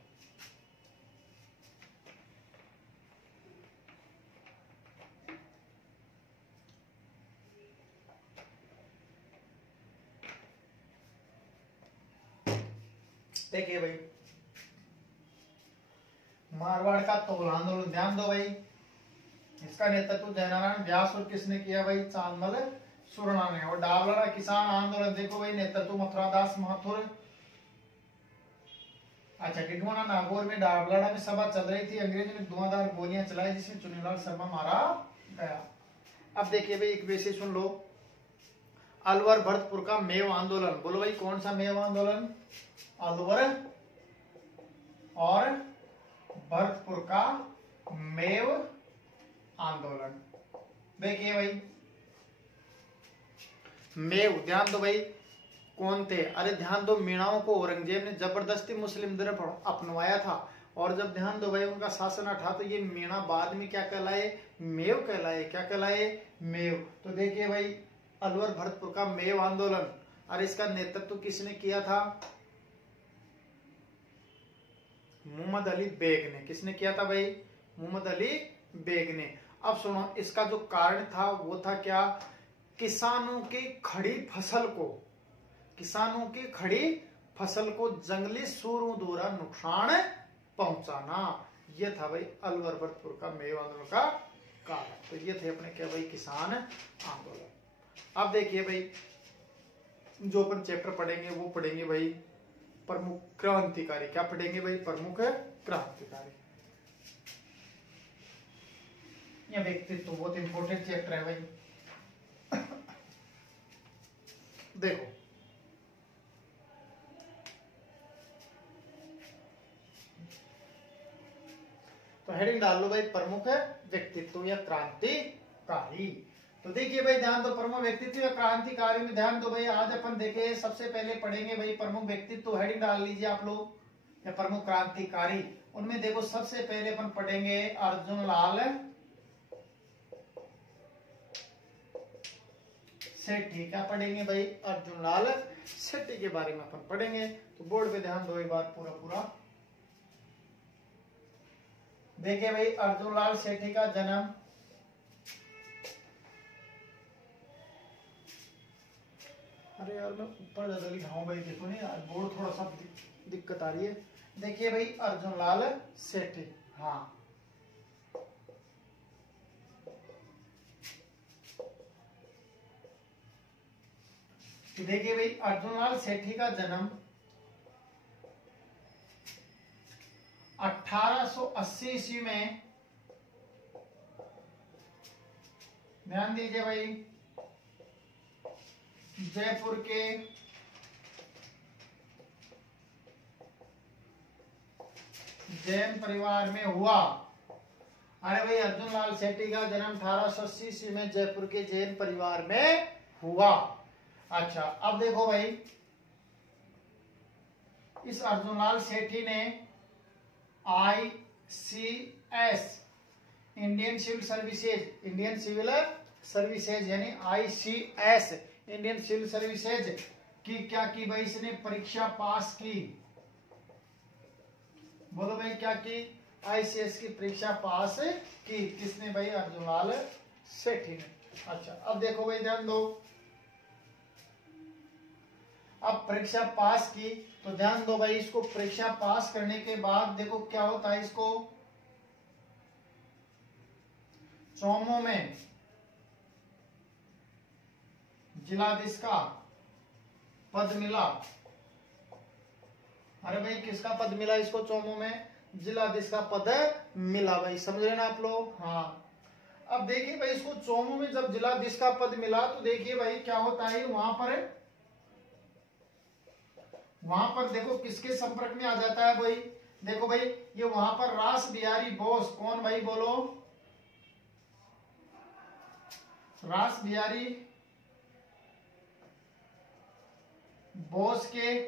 देखिए भाई मारवाड़ का तोल आंदोलन, ध्यान दो भाई, इसका नेतृत्व जयनारायण व्यास और किसने किया भाई? चांदमल सुराणा ने। और दादड़ा किसान आंदोलन देखो भाई नेतृत्व मथुरादास माथुर। अच्छा डिडवाना नागौर में दादड़ा में सभा चल रही थी, अंग्रेजों ने धुआंधार गोलियां चलाई जिसमें चुन्नीलाल शर्मा मारा गया। अब देखिए भाई एक वैसे सुन लो, अलवर भरतपुर का मेव आंदोलन। बोलो भाई कौन सा मेव आंदोलन? अलवर और भरतपुर का मेव आंदोलन। देखिए भाई मेव, ध्यान दो भाई कौन थे? अरे ध्यान दो, मीणाओं को औरंगजेब ने जबरदस्ती मुस्लिम धर्म अपनवाया था, और जब ध्यान दो भाई उनका शासन हटा तो ये मीणा बाद में क्या कहलाए? मेव कहलाए। क्या कहलाए? मेव। तो देखिए भाई अलवर भरतपुर का मेव आंदोलन, और इसका नेतृत्व किसने किया था? मोहम्मद अली बेग ने। किसने किया था भाई? मोहम्मद अली बेग ने। अब सुनो, इसका जो कारण था वो था क्या? किसानों की खड़ी फसल को, किसानों की खड़ी फसल को जंगली सूरों द्वारा नुकसान पहुंचाना। यह था भाई अलवर भरतपुर का मेव आंदोलन का कारण। तो ये थे अपने क्या भाई? किसान आंदोलन। अब देखिए भाई जो अपन चैप्टर पढ़ेंगे वो पढ़ेंगे भाई प्रमुख क्रांतिकारी। क्या पढ़ेंगे भाई? प्रमुख क्रांतिकारी। यह व्यक्तित्व तो बहुत इंपॉर्टेंट चैप्टर है भाई। देखो तो हेडिंग डाल लो भाई प्रमुख व्यक्तित्व या क्रांतिकारी। तो देखिए भाई ध्यान दो, प्रमुख व्यक्तित्व या क्रांतिकारी में ध्यान दो भाई, आज अपन देखे सबसे पहले पढ़ेंगे भाई प्रमुख व्यक्तित्व। हेडिंग डाल लीजिए आप लोग, या प्रमुख क्रांतिकारी। उनमें देखो सबसे पहले अपन पढ़ेंगे अर्जुन लाल सेठी। क्या पढ़ेंगे भाई? अर्जुन लाल सेठी के बारे में अपन पढ़ेंगे। तो बोर्ड पे ध्यान दो एक बार पूरा पूरा। देखिए भाई अर्जुन लाल सेठी का जन्म अरे यार मैं ऊपर ज्यादा लिखा हूं भाई, देखो नहीं यार बोर्ड थोड़ा सा दिक्कत आ रही है। देखिए भाई अर्जुन लाल सेठी, हाँ देखिए भाई अर्जुन लाल सेठी का जन्म 1880 ईस्वी में, ध्यान दीजिए भाई, जयपुर जैन परिवार में हुआ। अरे भाई अर्जुन लाल सेठी का जन्म 1880 ईस्वी में जयपुर के जैन परिवार में हुआ। अच्छा अब देखो भाई, इस अर्जुन लाल सेठी ने ICS इंडियन सिविल सर्विसेज यानी ICS इंडियन सिविल सर्विसेज की क्या की भाई, इसने परीक्षा पास की। बोलो भाई क्या की, ICS की परीक्षा पास की। किसने भाई, अर्जुन लाल सेठी ने। अच्छा अब देखो भाई ध्यान दो, अब परीक्षा पास की तो ध्यान दो भाई, इसको परीक्षा पास करने के बाद देखो क्या होता है, इसको चौमों में जिलाधीश का पद मिला। अरे भाई किसका पद मिला इसको, चौमों में जिलाधीश का पद मिला भाई, समझ रहे ना आप लोग। हाँ अब देखिए भाई, इसको चौमों में जब जिलाधीश का पद मिला तो देखिए भाई क्या होता है, वहां पर देखो किसके संपर्क में आ जाता है भाई, देखो भाई ये वहां पर रास बिहारी बोस, कौन भाई बोलो, रास बिहारी बोस के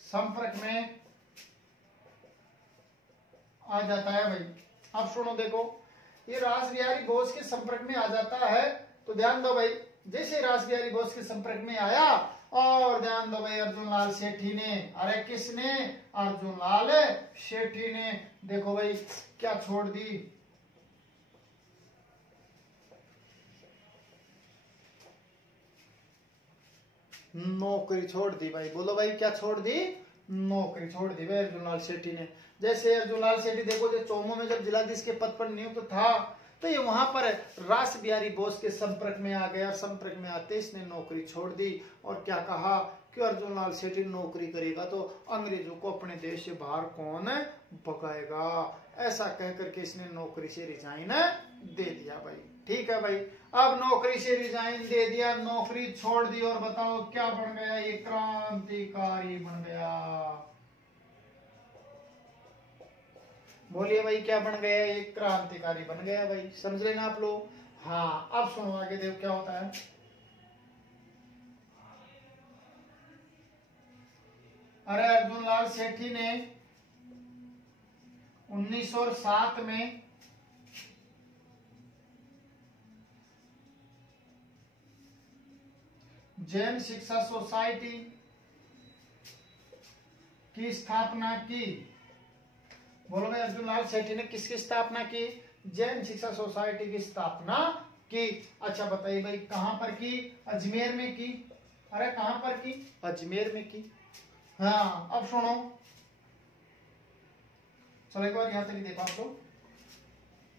संपर्क में आ जाता है भाई। अब सुनो देखो, ये रास बिहारी बोस के संपर्क में आ जाता है तो ध्यान दो भाई, जैसे रास बिहारी बोस के संपर्क में आया और ध्यान दो भाई अर्जुन लाल सेठी ने, अरे किसने, अर्जुन लाल सेठी ने देखो भाई क्या छोड़ दी, नौकरी छोड़ दी भाई। बोलो भाई क्या छोड़ दी, नौकरी छोड़ दी भाई अर्जुन लाल सेठी ने। जैसे अर्जुन लाल सेठी देखो, जो चौमों में जब जिलाधीश के पद पर नियुक्त था तो ये वहां पर रास बिहारी बोस के संपर्क में आ गया, संपर्क में आते इसने नौकरी छोड़ दी और क्या कहा कि अर्जुन लाल सेठी नौकरी करेगा तो अंग्रेजों को अपने देश से बाहर कौन भगाएगा, ऐसा कह करके इसने नौकरी से रिजाइन दे दिया भाई। ठीक है भाई, अब नौकरी से रिजाइन दे दिया, नौकरी छोड़ दी और बताओ क्या बन गया, ये क्रांतिकारी बन गया। बोलिए भाई क्या बन गया, ये क्रांतिकारी बन गया भाई, समझ लेना आप लोग। हाँ अब सुनो आगे देखो क्या होता है। अरे अर्जुन लाल सेठी ने 1907 में जैन शिक्षा सोसाइटी की स्थापना की। बोलो भाई अर्जुन लाल सेठी ने किसकी स्थापना की, जैन शिक्षा सोसाइटी की स्थापना की। अच्छा बताइए भाई कहां पर की, अजमेर में की। अरे कहां पर की, अजमेर में की। हाँ अब सुनो, चलो एक बार यहां तक देखो आप लोग।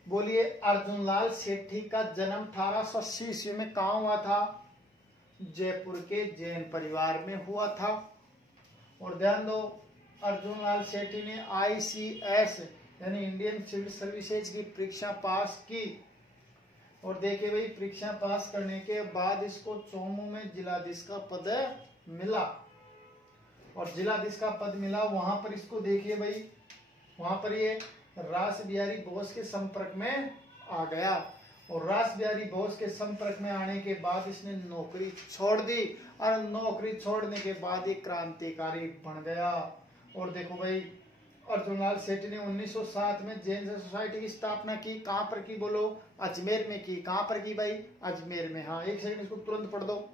बोलिए अर्जुन लाल सेठी का जन्म 1880 ईस्वी में कहां हुआ था, जयपुर के जैन परिवार में हुआ था। और ध्यान दो अर्जुन लाल सेठी ने ICS यानी इंडियन सिविल सर्विसेज की परीक्षा पास की और देखिए भाई परीक्षा पास करने के बाद इसको चौमों में जिलाधीश का पद मिला और जिलाधीश का पद मिला, वहां पर इसको देखिए भाई, वहां पर ये रास बिहारी बोस के संपर्क में आ गया और रास बिहारी बोस के संपर्क में आने के बाद इसने नौकरी छोड़ दी और नौकरी छोड़ने के बाद ये क्रांतिकारी बन गया। और देखो भाई अर्जुन लाल सेठी ने 1907 में जैन सोसाइटी की स्थापना की, कहां पर की बोलो, अजमेर में की। कहां पर की भाई, अजमेर में। हाँ एक सेकंड इसको तुरंत पढ़ दो।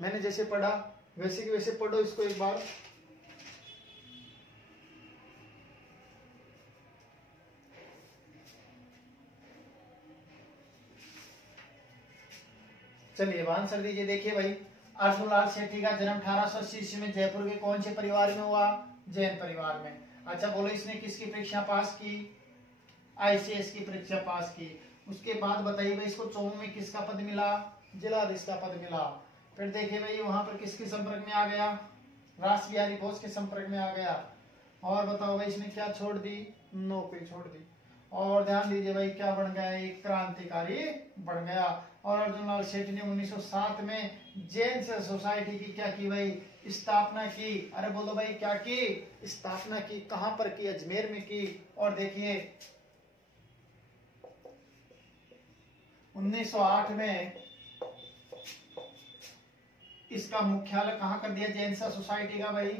मैंने जैसे पढ़ा वैसे की वैसे पढ़ो इसको एक बार। चलिए आंसर दीजिए। देखिए भाई अर्जुन लाल सेठी का जन्म 1880 ईस्वी में जयपुर के कौन से परिवार में हुआ, जैन परिवार में। अच्छा बोलो इसने किसकी परीक्षा पास की, ICS की परीक्षा पास की। उसके बाद बताइए भाई इसको चौमों में किसका पद मिला, जिलाधीश का पद मिला। फिर देखिए भाई वहां पर किसके संपर्क में आ गया, रास बिहारी बोस के संपर्क में आ गया। और बताओ भाई इसने क्या छोड़ दी, नौकरी छोड़ दी। और ध्यान दीजिए भाई क्या बन गया, एक क्रांतिकारी बन गया। और अर्जुनलाल सेठी ने 1907 में जैन सोसाइटी की क्या की भाई, स्थापना की। अरे बोलो भाई क्या की, स्थापना की। कहां पर की, अजमेर में की। और देखिए 1908 में इसका मुख्यालय कहां कर दिया, जैन सोसाइटी का भाई,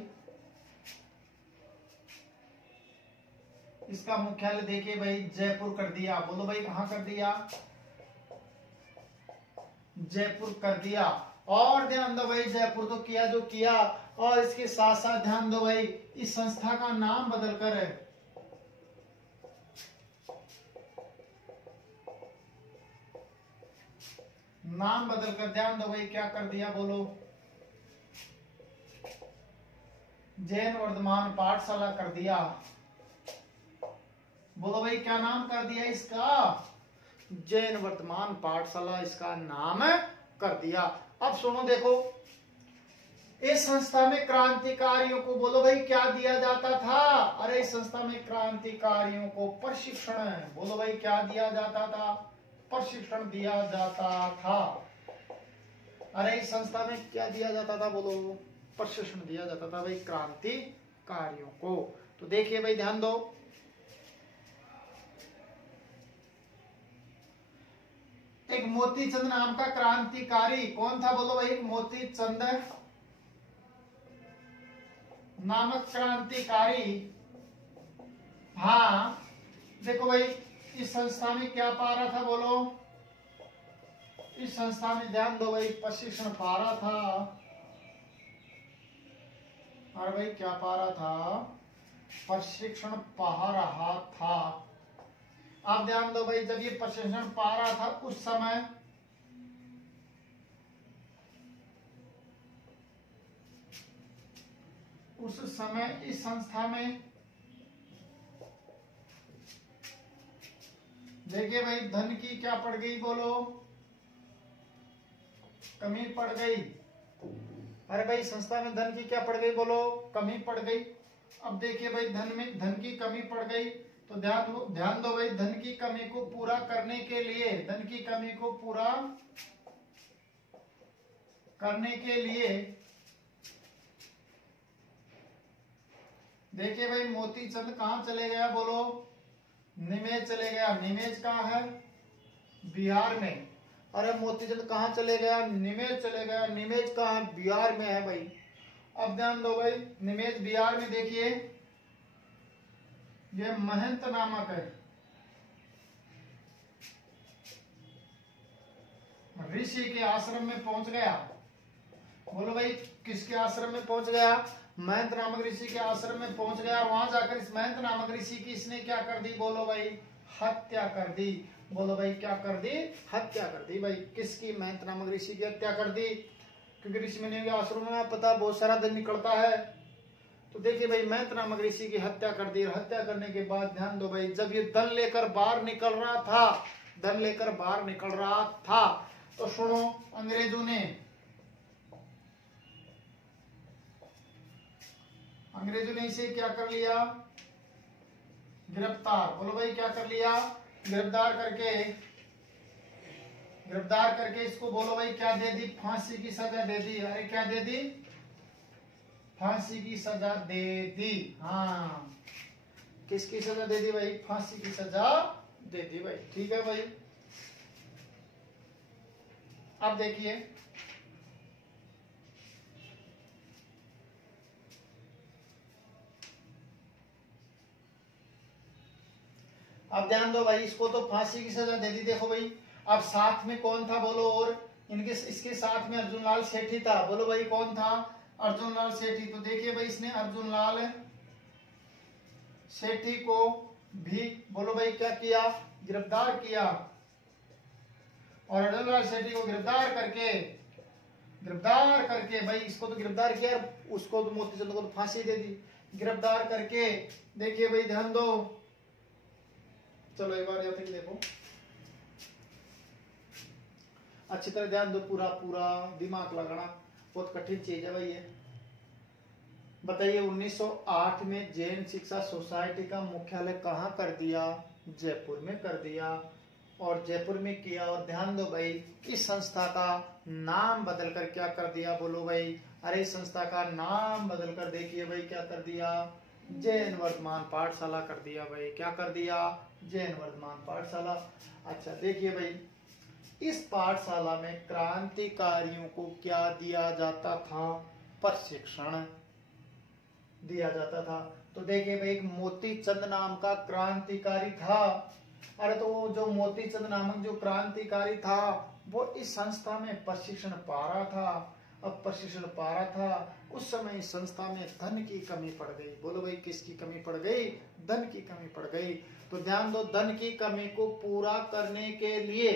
इसका मुख्यालय देखिए भाई जयपुर कर दिया। बोलो भाई कहां कर दिया, जयपुर कर दिया। और ध्यान दो भाई जयपुर तो किया जो किया, और इसके साथ साथ ध्यान दो भाई इस संस्था का नाम बदलकर है, नाम बदलकर ध्यान दो भाई क्या कर दिया, बोलो जैन वर्धमान पाठशाला कर दिया। बोलो भाई क्या नाम कर दिया इसका, जैन वर्तमान पाठशाला इसका नाम कर दिया। अब सुनो देखो, इस संस्था में क्रांतिकारियों को बोलो भाई क्या दिया जाता था, अरे इस संस्था में क्रांतिकारियों को प्रशिक्षण, बोलो भाई क्या दिया जाता था, प्रशिक्षण दिया जाता था। अरे इस संस्था में क्या दिया जाता था, बोलो प्रशिक्षण दिया जाता था भाई क्रांतिकारियों को। तो देखिए भाई ध्यान दो, एक मोतीचंद नाम का क्रांतिकारी कौन था, बोलो भाई मोतीचंद नामक क्रांतिकारी। हाँ देखो भाई इस संस्था में क्या पा रहा था, बोलो इस संस्था में ध्यान दो भाई प्रशिक्षण पा रहा था। और भाई क्या पा रहा था, प्रशिक्षण पा रहा था। आप ध्यान दो भाई जब ये प्रशिक्षण पा रहा था उस समय इस संस्था में देखिए भाई धन की क्या पड़ गई, बोलो कमी पड़ गई। अरे भाई संस्था में धन की क्या पड़ गई, बोलो कमी पड़ गई। अब देखिए भाई धन की कमी पड़ गई, तो ध्यान दो भाई धन की कमी को पूरा करने के लिए, धन की कमी को पूरा करने के लिए देखिए भाई मोतीचंद कहां चले गया, बोलो निमेज चले गया। निमेज कहां है, बिहार में। अरे मोतीचंद कहां चले गया, निमेज चले गया। निमेज कहां है, बिहार में है भाई। अब ध्यान दो भाई निमेज बिहार में, देखिए ये महंत नामक है, ऋषि के आश्रम में पहुंच गया। बोलो भाई किसके आश्रम में पहुंच गया, महंत नामक ऋषि के आश्रम में पहुंच गया। और वहां जाकर इस महंत नामक ऋषि की इसने क्या कर दी, बोलो भाई हत्या कर दी। बोलो भाई क्या कर दी, हत्या कर दी। भाई किसकी, महंत नामक ऋषि की हत्या कर दी, क्योंकि ऋषि मुनियों के आश्रम में पता बहुत सारा धन निकलता है। तो देखिए भाई महंत नामक ऋषि की हत्या कर दी। हत्या करने के बाद ध्यान दो भाई जब ये धन लेकर बाहर निकल रहा था, धन लेकर बाहर निकल रहा था, तो सुनो अंग्रेजों ने इसे क्या कर लिया, गिरफ्तार। बोलो भाई क्या कर लिया, गिरफ्तार करके इसको बोलो भाई क्या दे दी, फांसी की सजा दे दी। अरे क्या दे दी, फांसी की सजा दे दी। हाँ किसकी सजा दे दी भाई, फांसी की सजा दे दी भाई। ठीक है भाई। अब देखिए अब ध्यान दो भाई, इसको तो फांसी की सजा दे दी। देखो भाई अब साथ में कौन था, बोलो और इसके साथ में अर्जुनलाल सेठी था। बोलो भाई कौन था, अर्जुनलाल सेठी। तो देखिए भाई इसने अर्जुनलाल सेठी को भी बोलो भाई क्या किया, गिरफ्तार किया। और अर्जुनलाल सेठी को गिरफ्तार करके भाई इसको तो गिरफ्तार किया, उसको तो मोतीचंद को तो फांसी दे दी। गिरफ्तार करके देखिए भाई ध्यान दो, चलो एक बार यहाँ तक देखो अच्छी तरह ध्यान दो, पूरा दिमाग लगाना बहुत कठिन चीज है भाई ये। बताइए 1908 में जैन शिक्षा सोसाइटी का मुख्यालय कहाँ कर दिया, जयपुर में कर दिया, और जयपुर में किया। और ध्यान दो भाई, इस संस्था का नाम बदलकर क्या कर दिया, बोलो भाई। अरे इस संस्था का नाम बदलकर देखिए भाई क्या कर दिया, जैन वर्तमान पाठशाला कर दिया भाई। क्या कर दिया, जैन वर्तमान पाठशाला। अच्छा देखिए भाई, इस पाठशाला में क्रांतिकारियों को क्या दिया जाता था, प्रशिक्षण दिया जाता था। तो देखिए भाई, एक मोती चंद नाम का क्रांतिकारी था। अरे तो वो जो मोती चंद नामक जो क्रांतिकारी था, वो इस संस्था में प्रशिक्षण पा रहा था। अब प्रशिक्षण पा रहा था, उस समय इस संस्था में धन की कमी पड़ गई। बोलो भाई, किसकी कमी पड़ गई, धन की कमी पड़ गई। तो ध्यान दो, धन की कमी को पूरा करने के लिए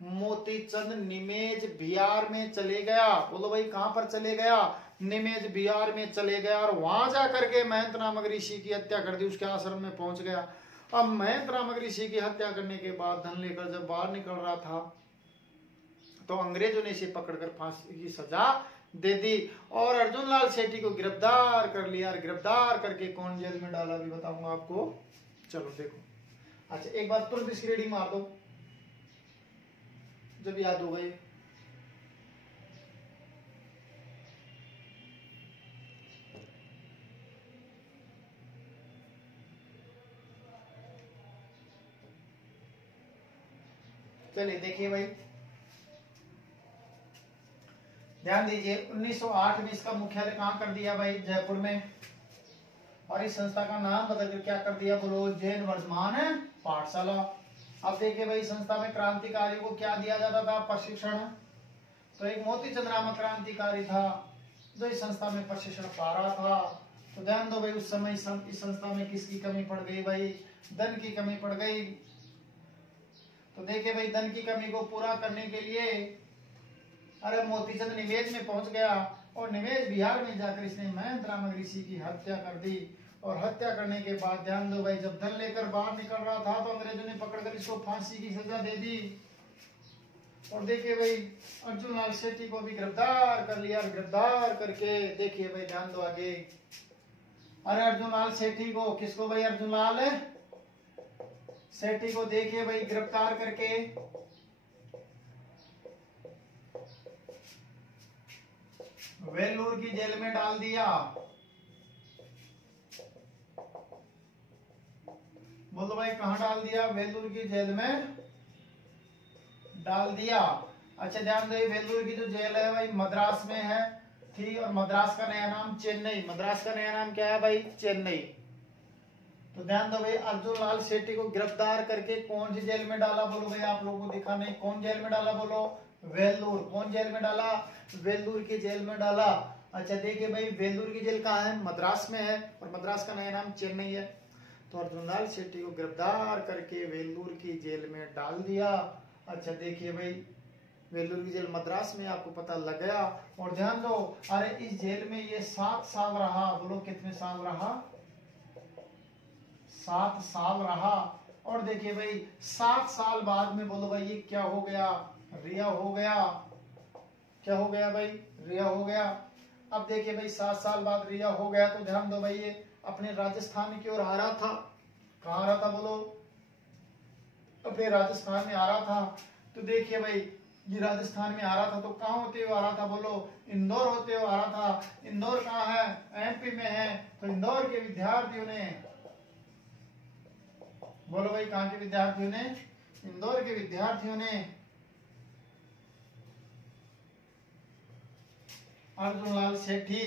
मोतीचंद निमेज बिहार में चले गया। बोलो भाई, कहां पर चले गया, निमेज बिहार में चले गया, और वहां जाकर के महंत नामक ऋषि की हत्या कर दी, उसके आश्रम में पहुंच गया। अब महंत नामक ऋषि की हत्या करने के बाद धन लेकर जब बाहर निकल रहा था, तो अंग्रेजों ने इसे पकड़कर फांसी की सजा दे दी, और अर्जुन लाल सेठी को गिरफ्तार कर लिया। गिरफ्तार करके कौन जेल में डाला भी बताऊंगा आपको, चलो देखो। अच्छा एक बार तुरंत इसकी रीडिंग मार दो जब याद हो गई। चलिए देखिए भाई, ध्यान दीजिए, 1908 में इसका मुख्यालय कहां कर दिया भाई, जयपुर में। और इस संस्था का नाम बदलकर क्या कर दिया, बोलो, जैन वर्तमान पाठशाला। अब देखिए भाई, संस्था में क्रांतिकारियों को क्या दिया जाता था, प्रशिक्षण। तो एक मोतीचंद नामक क्रांतिकारी था जो इस संस्था में प्रशिक्षण पा रहा था। तो ध्यान दो भाई, उस समय इस संस्था में किसकी कमी पड़ गई भाई, धन की कमी पड़ गई। तो देखिए भाई, धन की कमी को पूरा करने के लिए अरे मोतीचंद निवेश में पहुंच गया, और निवेश बिहार में जाकर इसने महंत नामक ऋषि की हत्या कर दी। और हत्या करने के बाद ध्यान दो भाई, जब धन लेकर बाहर निकल रहा था, तो अंग्रेजों ने पकड़कर इसको फांसी की सजा दे दी। और देखिए भाई, अर्जुन लाल सेठी को भी गिरफ्तार कर लिया। गिरफ्तार करके देखिए भाई, ध्यान दो आगे। अरे अर्जुन लाल सेठी को, किसको भाई, अर्जुन लाल सेठी को देखिए भाई गिरफ्तार करके वेलूर की जेल में डाल दिया। बोलो भाई, कहां डाल दिया, वेलूर की जेल में डाल दिया। अच्छा ध्यान दो, वेलूर की जो जेल है भाई मद्रास में है थी, और मद्रास का नया नाम चेन्नई। मद्रास का नया नाम क्या है भाई, चेन्नई। तो ध्यान दो भाई, अर्जुन लाल सेठी को गिरफ्तार करके कौन सी जेल में डाला, बोलो भाई, आप लोगों को दिखा नहीं, कौन जेल में डाला, बोलो, वेलूर। कौन जेल में डाला, वेलूर की जेल में डाला। अच्छा देखिए भाई, वेलूर की जेल कहाँ है, मद्रास में है, और मद्रास का नया नाम चेन्नई है। तो अर्जुन लाल सेठी को गिरफ्तार करके वेलूर की जेल में डाल दिया। अच्छा देखिए भाई, वेलूर की जेल मद्रास में, आपको पता लग गया। और ध्यान दो, अरे इस जेल में ये 7 साल रहा। बोलो कितने साल रहा, 7 साल रहा। और देखिए भाई, 7 साल बाद में बोलो भाई, ये क्या हो गया, रिहा हो गया। क्या हो गया भाई, रिहा हो गया। अब देखिए भाई, 7 साल बाद रिहा हो गया। तो ध्यान दो भाई, ये अपने राजस्थान की ओर आ रहा था। कहाँ आ रहा था, बोलो, अपने राजस्थान में आ रहा था। तो देखिए भाई, ये राजस्थान में आ रहा था, तो कहाँ होते हुए आ रहा था, बोलो, इंदौर होते हुए आ रहा था। इंदौर कहाँ है, एमपी में है। तो इंदौर के विद्यार्थियों ने, बोलो भाई, कहाँ के विद्यार्थियों ने, इंदौर के विद्यार्थियों ने अर्जुन लाल सेठी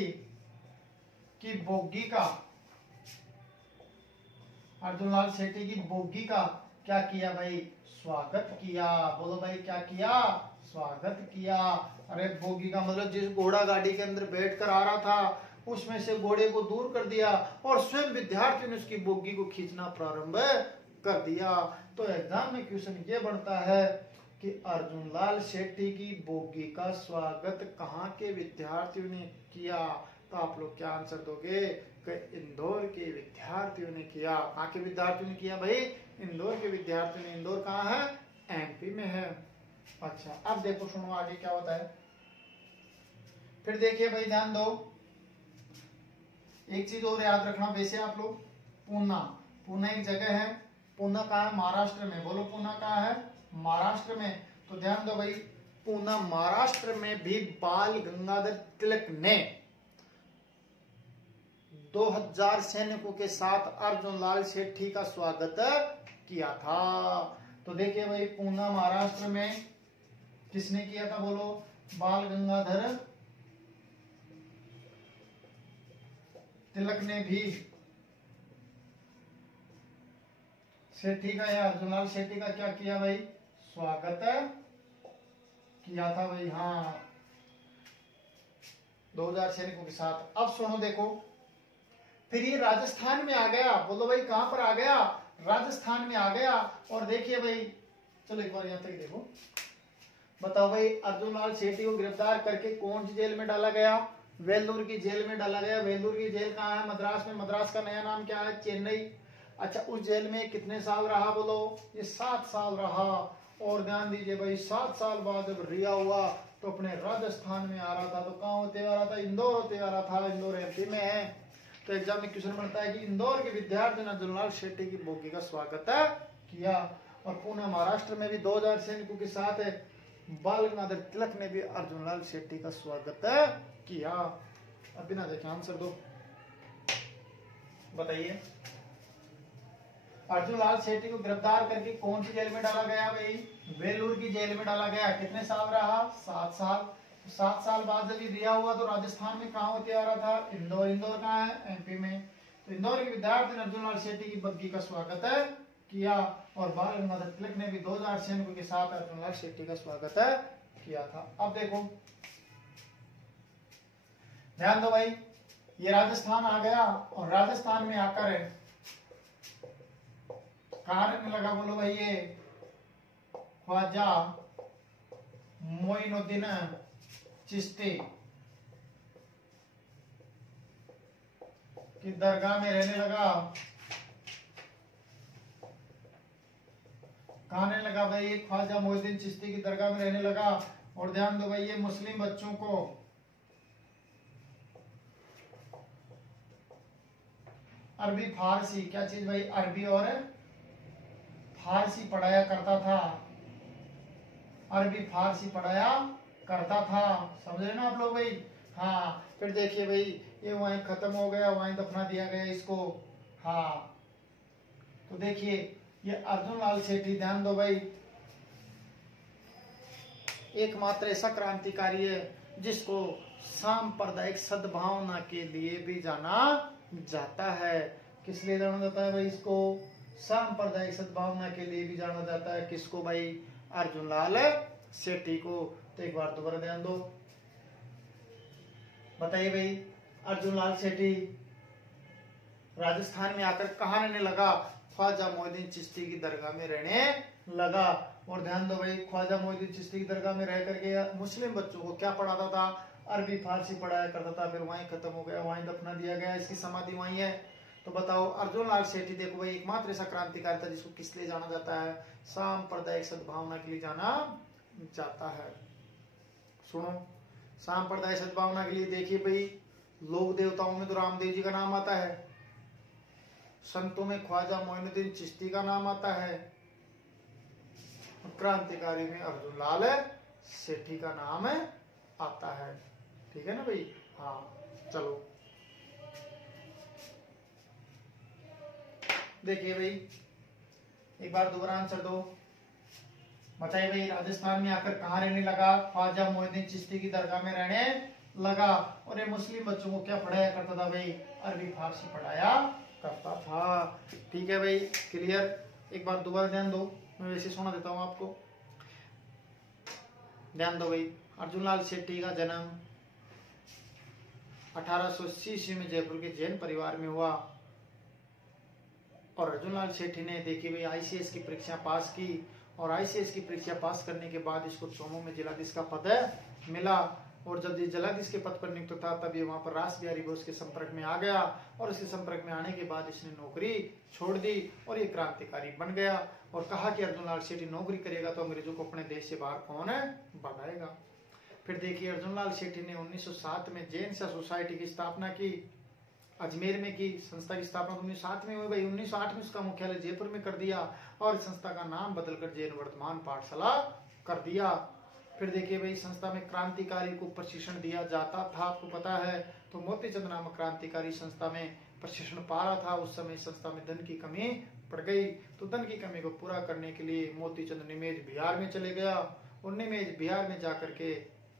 की बोगी का, अर्जुन लाल सेठी की बोगी का क्या किया भाई, स्वागत किया। बोलो भाई, क्या किया, स्वागत किया। अरे बोगी का मतलब जिस घोड़ा गाड़ी के अंदर बैठकर आ रहा था, उसमें से घोड़े को दूर कर दिया, और स्वयं विद्यार्थी ने उसकी बोगी को खींचना प्रारंभ कर दिया। तो एग्जाम में क्वेश्चन ये बनता है कि अर्जुन लाल सेठी की बोगी का स्वागत कहाँ के विद्यार्थियों ने किया। तो आप लोग क्या आंसर दोगे कि इंदौर के विद्यार्थियों ने किया। कहाँ के विद्यार्थियों ने किया भाई, इंदौर के विद्यार्थियों ने। इंदौर कहाँ है, एमपी में है। अच्छा अब देखो, सुनो आगे क्या होता है। फिर देखिए भाई, ध्यान दो, एक चीज और याद रखना। वैसे आप लोग पूना एक जगह है पूना कहाँ है? महाराष्ट्र में। बोलो पूना कहाँ है? महाराष्ट्र में। तो ध्यान दो भाई, पूना महाराष्ट्र में भी बाल गंगाधर तिलक ने 2000 सैनिकों के साथ अर्जुन लाल सेठी का स्वागत किया था। तो देखिए भाई, पूना महाराष्ट्र में किसने किया था? बोलो, बाल गंगाधर तिलक ने भी सेठी का या अर्जुन लाल सेठी का क्या किया भाई? स्वागत किया था भाई। हाँ, 2000 सैनिकों के साथ। अब सुनो, देखो, फिर ये राजस्थान में आ गया। बोलो भाई, कहां पर आ गया? राजस्थान में आ गया। और देखिए भाई, चलो एक बार यहां तक देखो। बताओ भाई, अर्जुन लाल सेठी को गिरफ्तार करके कौन सी जेल में डाला गया? वेल्लूर की जेल में डाला गया। वेल्लूर की जेल कहाँ है? मद्रास में। मद्रास का नया नाम क्या है? चेन्नई। अच्छा, उस जेल में कितने साल रहा? बोलो, ये 7 साल रहा। और ध्यान दीजिए भाई, 7 साल बाद जब रिहा हुआ तो अपने राजस्थान में आ रहा था। तो कहाँ होते आ रहा था? इंदौर होते आ रहा था। इंदौर एमपी में है। तो एग्जाम में क्वेश्चन बनता है कि इंदौर के विद्यार्थी ने अर्जुन लाल शेट्टी की बोगी का स्वागत किया। और पुणे महाराष्ट्र में भी 2000 सैनिकों के साथ बाल गंगाधर तिलक ने भी अर्जुन लाल शेट्टी का स्वागत किया। अब बिना देखे आंसर दो, बताइए। अर्जुन लाल सेठी को गिरफ्तार करके कौन सी जेल में डाला गया भाई? वेलूर की जेल में डाला गया। कितने साल रहा? 7 साल। 7 साल बाद जब ये रिहा हुआ तो राजस्थान में कहाँ होते आ रहा था? इंदौर। इंदौर कहाँ है? एमपी में। तो इंदौर के विद्यार्थी ने अर्जुन लाल सेठी की बग्गी का स्वागत किया। और बाल गंगाधर तिलक ने भी 2000 सैनिकों के साथ अर्जुन लाल सेठी का स्वागत किया था। अब देखो, ध्यान दो भाई, ये राजस्थान आ गया और राजस्थान में आकर कहां रहने लगा? बोलो भाई, ये ख्वाजा मोइनुद्दीन चिश्ती की दरगाह में रहने लगा। कहां रहने लगा भाई? ख्वाजा मोइनुद्दीन चिश्ती की दरगाह में रहने लगा। और ध्यान दो भाई, ये मुस्लिम बच्चों को अरबी फारसी, क्या चीज भाई? अरबी और फारसी पढ़ाया करता था। अरबी फारसी पढ़ाया करता था। समझ रहे ना आप लोग भाई? हाँ, फिर देखिए भाई, ये वहीं खत्म हो गया, वहीं दफना दिया गया इसको। हाँ, तो देखिए, ये अर्जुन लाल सेठी, ध्यान दो भाई, एकमात्र ऐसा क्रांतिकारी है जिसको सांप्रदायिक सद्भावना के लिए भी जाना जाता है। किस लिए जाना जाता है भाई इसको? सांप्रदायिक सद्भावना के लिए भी जाना जाता है। किसको भाई? अर्जुन लाल सेठी को। तो एक बार दोबारा ध्यान दो, बताइए भाई, अर्जुन लाल सेठी राजस्थान में आकर कहां रहने लगा? ख्वाजा मोइनुद्दीन चिश्ती की दरगाह में रहने लगा। और ध्यान दो भाई, ख्वाजा मोइनुद्दीन चिश्ती की दरगाह में रह करके मुस्लिम बच्चों को क्या पढ़ाता था? अरबी फारसी पढ़ाया करता था। फिर वहीं खत्म हो गया, वहीं दफना दिया गया, इसकी समाधि वहीं है। तो बताओ, अर्जुन लाल सेठी देखो भाई, एकमात्र ऐसा क्रांतिकारी था जिसको किस लिए जाना जाता है? सांप्रदायिक सद्भावना के लिए जाना जाता है। सुनो, सांप्रदायिक सद्भावना के लिए देखिए भाई, लोक देवताओं में तो रामदेव जी का नाम आता है, संतों में ख्वाजा मोइनुद्दीन चिश्ती का नाम आता है, क्रांतिकारी में अर्जुन लाल सेठी का नाम आता है। ठीक है ना भाई? हाँ, चलो देखिए भाई, एक बार दोबारा आंसर दो, बताइए भाई, राजस्थान में आकर कहां रहने लगा? ख्वाजा मोइनुद्दीन चिश्ती की दरगाह में रहने लगा। और ये मुस्लिम बच्चों को क्या पढ़ाया करता था भाई? अरबी फारसी पढ़ाया करता था। ठीक है भाई, क्लियर? एक बार दोबारा ध्यान दो, मैं वैसे सुना देता हूं आपको। ध्यान दो भाई, अर्जुन लाल सेठी का जन्म 1880 ईस्वी में जयपुर के जैन परिवार में हुआ। और अर्जुन लाल सेठी ने देखिए भाई, आईसीएस की परीक्षा पास की। और आईसीएस की परीक्षा पास करने के बाद इसको चौमू में जिलाधीश का पद मिला। और जब ये जिलाधीश के पद पर नियुक्त था, तब ये वहां पर रास बिहारी बोस के संपर्क में आ गया। और इसके संपर्क में आने के बाद इसने नौकरी छोड़ दी और ये क्रांतिकारी बन गया। और कहा कि अर्जुन लाल सेठी नौकरी करेगा तो अंग्रेजों को अपने देश से बाहर कौन भगाएगा। फिर देखिए, अर्जुन लाल सेठी ने 1907 में जैन सा सोसाइटी की स्थापना की। अजमेर में की। संस्था की स्थापना 1908 में हुई भाई। 1908 में उसका मुख्यालय जयपुर में कर दिया और संस्था का नाम बदलकर जैन वर्तमान पाठशाला कर दिया। फिर देखिए भाई, संस्था में क्रांतिकारी को प्रशिक्षण दिया जाता था, आपको पता है। तो मोतीचंद नामक क्रांतिकारी संस्था में प्रशिक्षण पा रहा था। उस समय संस्था में धन की कमी पड़ गई, तो धन की कमी को पूरा करने के लिए मोतीचंद निमेज बिहार में चले गया और निमेज बिहार में जाकर के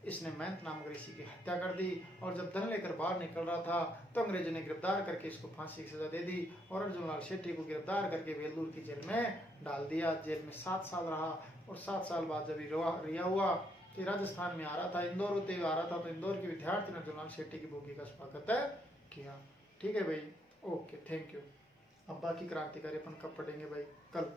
इसने महंत नामक ऋषि की हत्या कर दी। और जब धन लेकर बाहर निकल रहा था तो अंग्रेजों ने गिरफ्तार करके इसको फांसी की सजा दे दी और अर्जुनलाल शेट्टी को गिरफ्तार करके वेलूर की जेल में डाल दिया। जेल में 7 साल रहा और 7 साल बाद जब रिहा हुआ तो राजस्थान में आ रहा था, इंदौर होते हुए आ रहा था, तो इंदौर के विद्यार्थी ने अर्जुनलाल शेट्टी की बोगी का स्वागत किया। ठीक है भाई, ओके, थैंक यू। अब बाकी क्रांतिकारी अपन कब पढ़ेंगे भाई? कल।